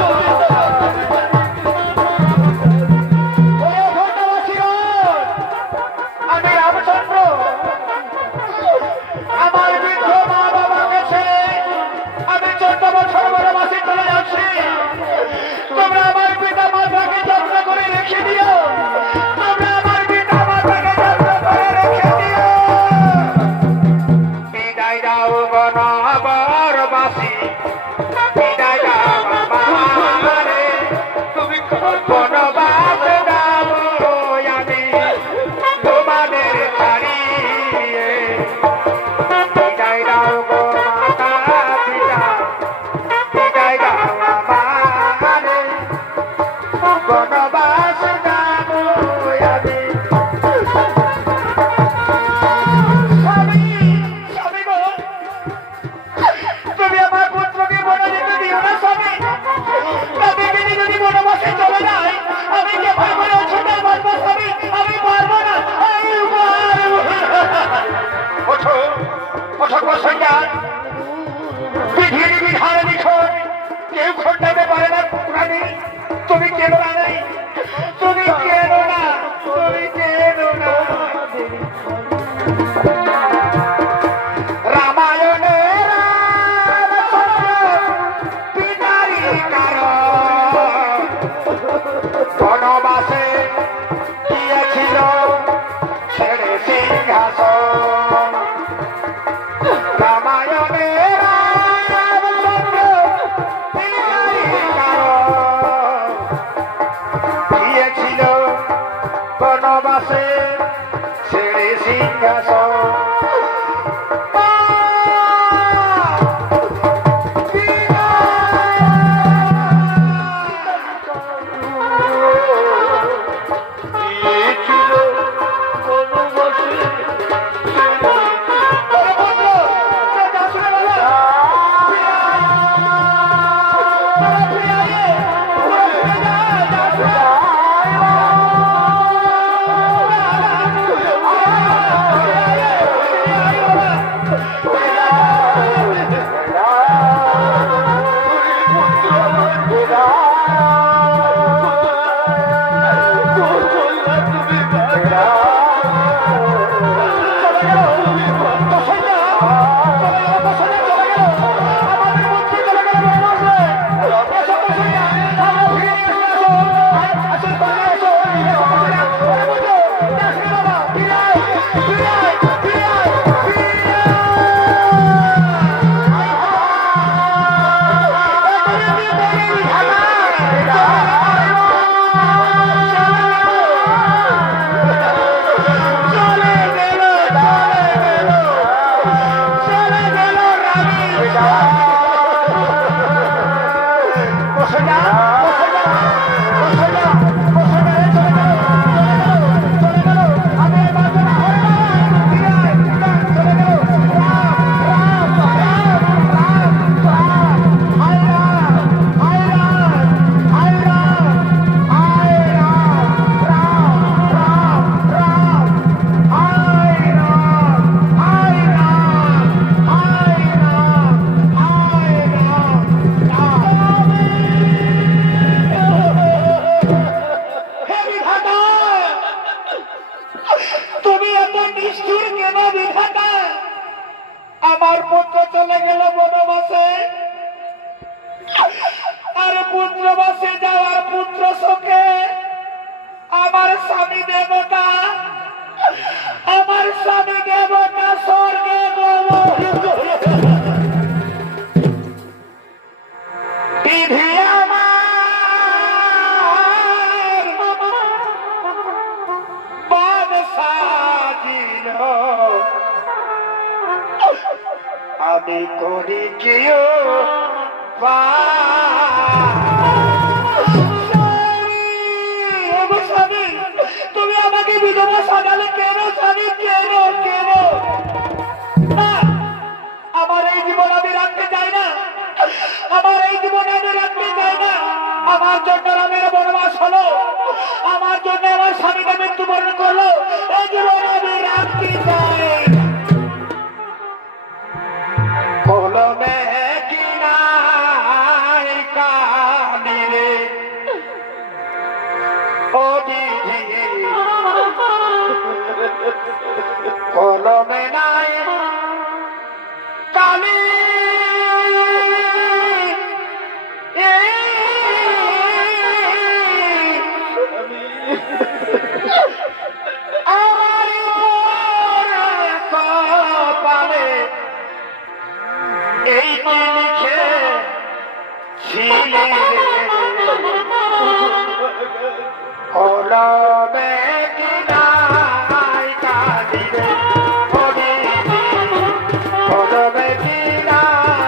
ও বনবাসীগণ, আমি রামচন্দ্র আমার বৃদ্ধ মা বাবাকে ছেড়ে আমি 14 বছর বনবাসে চলে যাচ্ছি। তোমরা আমার পিতা মাতাকে যত্ন করে রেখে দিও, তোমরা আমার পিতা মাতাকে যত্ন করে রেখে দিও। বিদায় দাও বনবাসী, বিদায় দাও আমারে, তুমি বনবাসে যাব আমি তোমাদের ছাড়িয়ে। বিদায় দাও গো মাতা পিতা, বিদায় দাও আমারে, বনবাসে যাব আমি। স্বামী, স্বামী গো, তুমি আমার পুত্রকে বনে যেতে দিও না স্বামী। তবে তিনি যদি বনবাসে চলে যায়, আমি কেমন করে অছুটায় বাঁচবো স্বামী? আমি পারবো না, আমি পারবো না। ওঠো, ওঠো গো সৈন্যা, বিধির বিধান নিখোঁজ, কেউ খণ্ডাতে পারে না প্রাণী। তুমি কেন না নাই, তুমি কেন না, তুমি কেন না। রামায়ণে রামচন্দ্র পিতারই কারণ, বনবাসে গিয়েছিল ছেড়ে সিংহাসন। রামায়ণে রামচন্দ্র পিতারই কারণ, গিয়েছিল বনবাসে ছেড়ে সিংহাসন। স্বামী দেবতা স্বর্গে বিধি আমার বাদ সাজিল আমি করি কিও তুমি আমাকে বিধবা সাজালে কেন স্বামী কেন কেন না, আমার এই জীবন আমি রাখতে চাই না, আমার এই জীবন আমি রাখতে চাই না। আমার জন্য রামের বনবাস হলো, আমার জন্য আমার স্বামীকে মৃত্যুবরণ করলো, এই জীবন আমি রাখতে চাই। কলমে কিনাই কালি রে ও বিধি, কলমে নাই কালি আমার কপালে এই কি লিখে ছিলে কলমে কিনাই কালি রে ও বিধি, কলমে কিনাই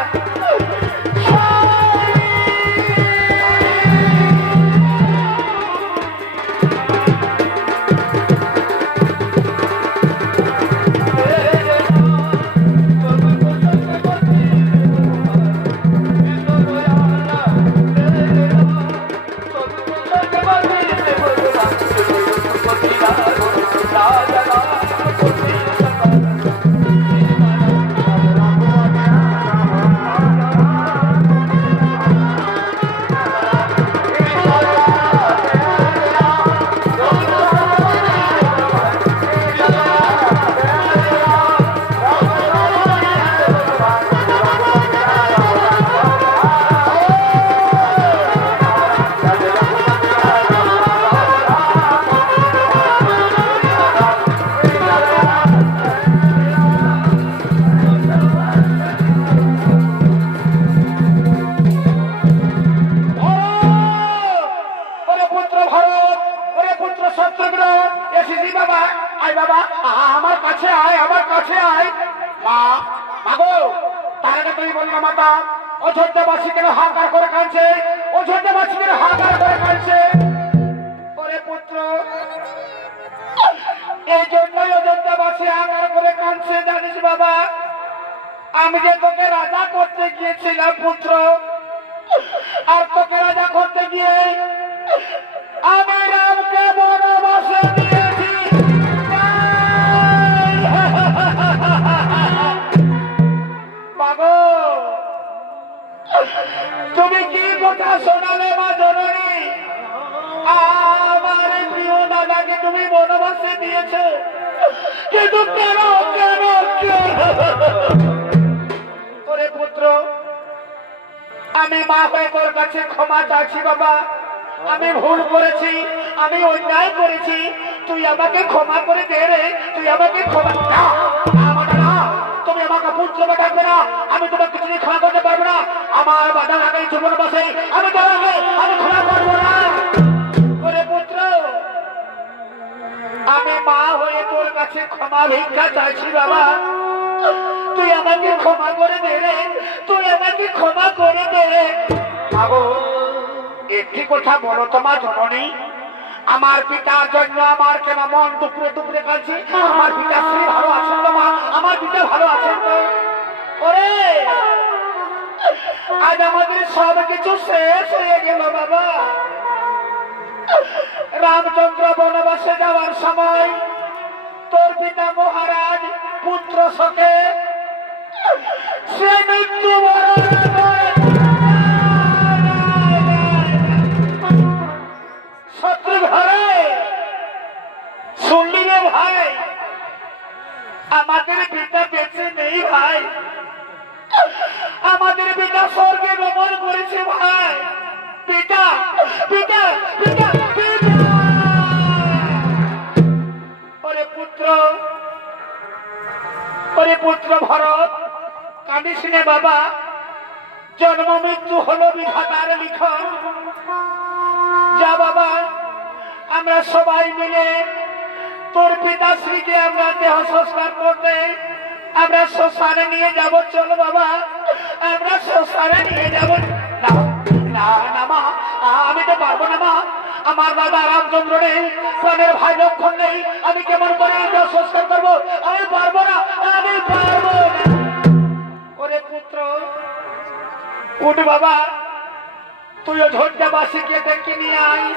আমার কাছে আয়, আমার কাছে আয়। মা, মাগো, তার আগে তুই বল না মাতা, অযোধ্যাবাসী কেন হাহাকার করে কাঁদছে, অযোধ্যাবাসী কেন হাহাকার করে কাঁদছে। ওরে পুত্র, এই জন্যই অযোধ্যাবাসী হাহাকার করে কাঁদছে জানিস বাবা, আমি যে তোকে রাজা করতে গিয়েছিলাম পুত্র, আর তোকে রাজা করতে গিয়ে আমি রামকে বনবাসে দিয়েছি। বাবু, তুমি কি কথা শোনালে মা জননী? আমার প্রিয় দাদাকে তুমি বনবাসে দিয়েছ, কিন্তু কেন কেন ওরে পুত্র, আমি মা হয়ে তোর কাছে ক্ষমা চাচ্ছি বাবা, আমি ভুল করেছি, আমি অন্যায় করেছি, তুই আমাকে ক্ষমা করে দে রে, তুই আমাকে ক্ষমা না, আমাকে না, তুমি আমাকে পুত্র ডাকবে না, আমি তোমাকে কিছু ক্ষমা করতে পারবো না, আমার বাধা লাগাই জীবন বসে আমি তোমাকে আমি ক্ষমা করবো না। ওরে পুত্র, আমি মা হয়ে তোর কাছে ক্ষমা ভিক্ষা চাইছি বাবা, তুই আমাকে ক্ষমা করে দে রে, তুই আমাকে ক্ষমা করে দে রে। বাবু, একটি কথা বলো তোমার জননী, আমার পিতার জন্য আমার কেন মন দুপুরে দুপুরে কাঁদছে? আমার পিতা শ্রী ভালো আছেন তো মা? আমার পিতা ভালো আছেন তো? ওরে, আজ আমাদের সব কিছু শেষ হয়ে গেল বাবা। রামচন্দ্র বনবাসে যাওয়ার সময় তোর পিতা মহারাজ পুত্র শোকে সে মৃত্যুবরণ করে। শত্রু ঘরে শুনলি রে ভাই, আমাদের পিতা বেঁচে নেই ভাই, আমাদের পিতা স্বর্গে গমন করেছে ভাই। পিতা পিতা পিতা পিতা। ওরে পুত্র, ভরত কাঁদিস নে বাবা, জন্ম মৃত্যু হলো বিধাতার লিখন। যা বাবা, আমরা সবাই মিলে তোর পিতাশ্রীকে আমরা দেহ সংস্কার করতে আমরা শ্মশানে নিয়ে যাব। চলো বাবা, আমরা শ্মশানে নিয়ে যাব। না না না মা, আমি তো পারবো না মা, আমার দাদা রামচন্দ্র নেই, প্রাণের ভাই লক্ষণ নেই, আমি কেমন করে দেহ সংস্কার করবো? আমি পারবো না, আমি পারবো না। ওরে পুত্র উঠ বাবা, তুইও ঝোড়টা বাসিকে ডেকে নিয়ে আয়,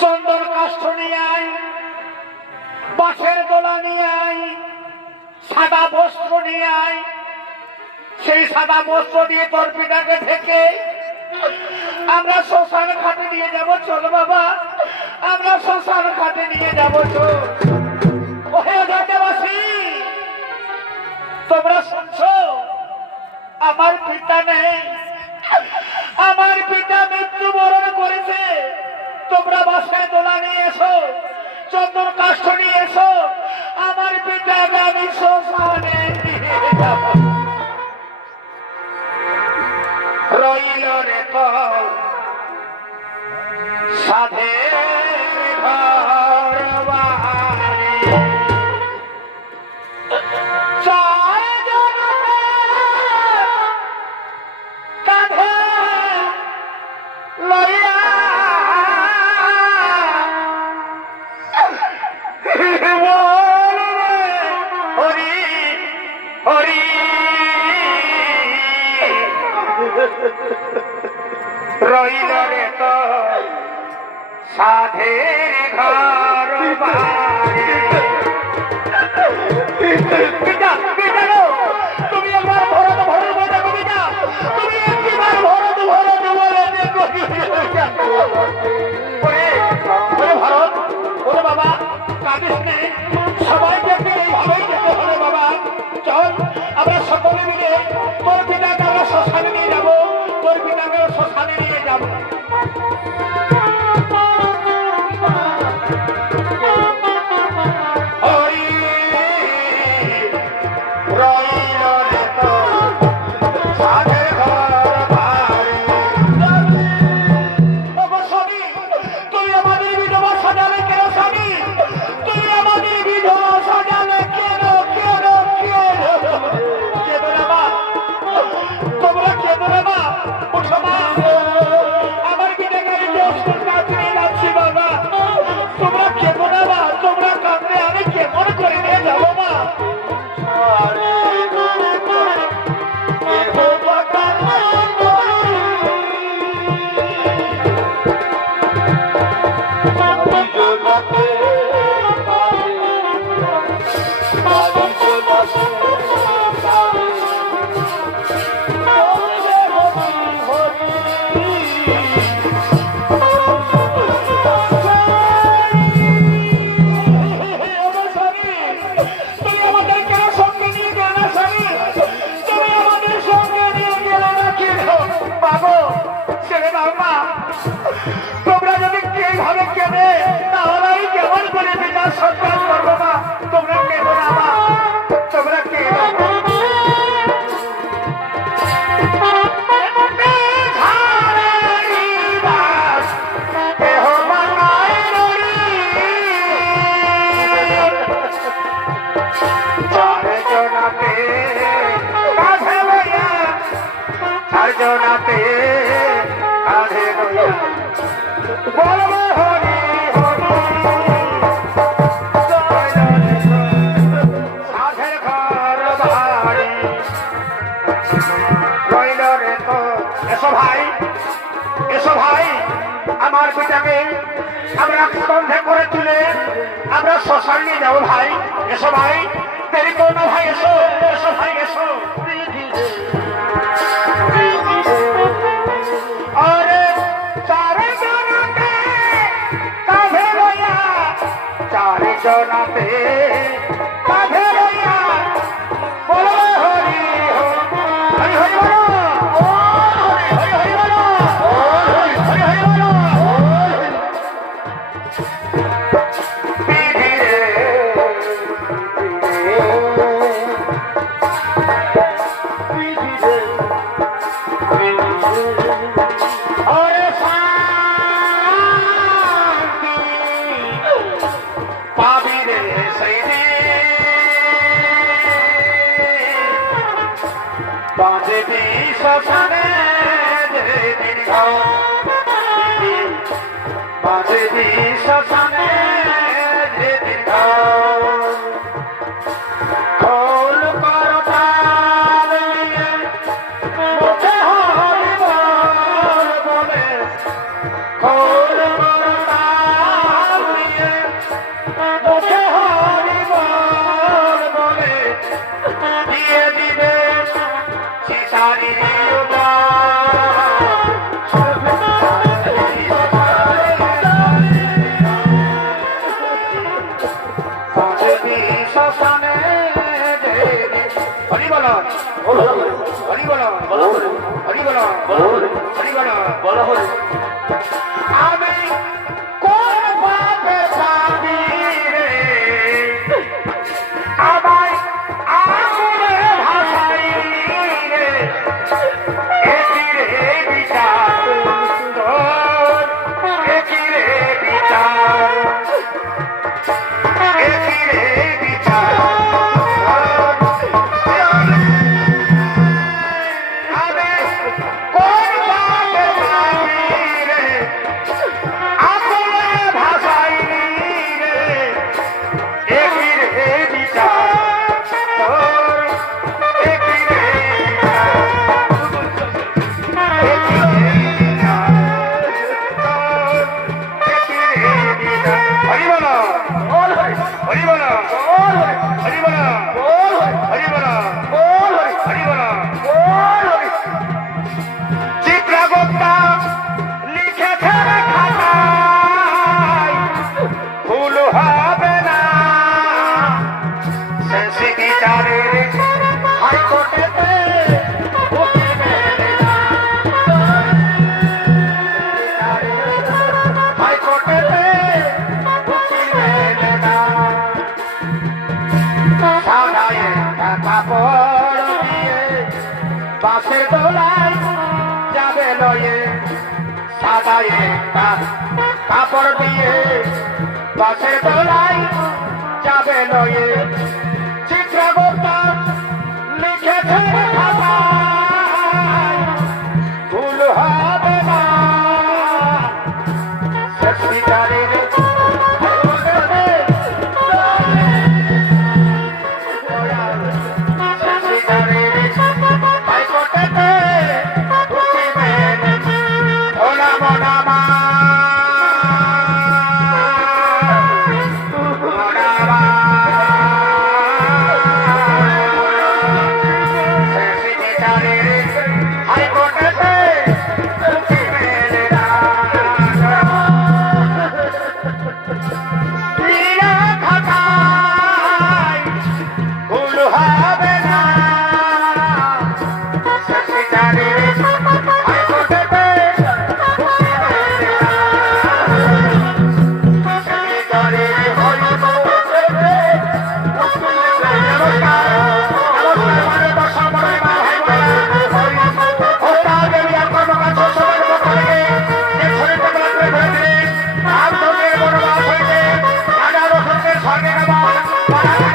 চন্দন কাষ্ঠ নিয়ে আয়, বাঁশের দোলা নিয়ে আয়, সাদা বস্ত্র নিয়ে আয়। সেই সাদা বস্ত্র দিয়ে তোর পিতাকে ঢেকে আমরা শ্মশান ঘাটে নিয়ে যাব। চলো বাবা, আমরা শ্মশান ঘাটে নিয়ে যাব। চল ওহে অযোধ্যাবাসী, তোমরা শুনছো? আমার পিতা নেই, আমার পিতা মৃত্যুবরণ করেছে। তোমরা বাসায় দোলা নিয়ে এসো, চন্দন কাষ্ঠ নিয়ে এসো, আমার পিতাকে আমি শ্মশানে নিয়ে যাব। রইল রে তো সাধের ঘর বাড়ি, কাঁধে লইয়া হরি হরি রইল রে তো সাধের ঘর বাড়ি। পিতা পিতা গো, তুমি একবার ভরত ভরত বলে কবিতা, তুমি একবার ভরত ভরত বলে দেখো। ওরে ভরত, ওরে বাবা কাঁদিস নে, সবাইকে একদিন এইভাবেই যেতে হবে বাবা। চল আমরা সকলে মিলে তোর পিতাকে আমরা শ্মশানে নিয়ে যাবো, তোর পিতাকে শ্মশানে নিয়ে যাবো। হরি রইল রে তো সাধের ঘর বাড়ি। ওগো স্বামী, তুমি আমাদের বিধবা সাজালে কেন স্বামী? তুমি আমাদের বিধবা সাজালে কেন কেন কেন? কেন রে মা, তোমরা কেন রে মা? উঠো মা, আমার বিটাকে আমি সংস্কার নিয়ে যাচ্ছি বাবা। তোমরা কেন রে মা? তোমরা কাঁদলে আমি কেমন করে নিয়ে যাবো মা? তুমি আমাদের কেন সঙ্গে নিয়ে গেলে না স্বামী? তুমি আমাদের সঙ্গে নিয়ে গেলে না কেন? বাবু ছেড়ে দাও মা, তোমরা যদি এইভাবে কেঁদে তাহলে আমি কেমন করে পিতার সন্তান করবো মা? তোমরা কেঁদো না মা, তোমরা কেঁদো। জনাতে কাঁধে লইয়া বলবো হরি হরি। সাধের ঘর বাড়ি রইল রে তো। এসো ভাই, এসো ভাই, আমার পিতাকে আমরা স্কন্ধে করে তুলে আমরা শ্মশান নিয়ে যাবো ভাই। এসো ভাই, দেরি করো না ভাই, এসো এসো ভাই এসো। আরে চারে জনাতে কাঁধে লইয়া, চারে জনাতে কাঁধে লইয়া বলো হরি হরি হরি বলো, হরি হরি বলো, হরি হরি বলো। বিধি রে শ্মশানে যেদিন বাঁচবি শ্মশানে যেদিন খোল করতাল নিয়ে মুখে হরি বল বলে খোল করতাল নিয়ে মুখে হরি বল বলে দিয়ে দিবে সীতারি শ্মশানে হরি বল হরি বল হরি বল হরি বল আমি কোন পাপে পাপি রে আমায় আগুনে ভাসাই রে একই রে বিচার তোর একই রে বিচার একই রে বিচার আমি কোন পাপে পাপি রে আগুনে ভাসাই রে একই রে বিচার তোর একই রে বিচার একই রে বিচার তোর একই রে বিচার হরি বল হরি বল হরি বল হরি বল হরি বল চিত্রগুপ্তা লিখেছে খাতায় ভুল হবে না শেষ বিচারের হাইকোর্টেতে উকিল মেলে না হাইকোর্টেতে উকিল মেলে না সাদায় কাপড় দিয়ে বাসের দোলায় যাবে লয়ে সাদায় কাপড় দিয়ে বাসের দোলায় যাবে লয়ে চিত্রগুপ্তা লিখেছে খাতায় ভুল হবে না শেষ বিচারের স্বর্গে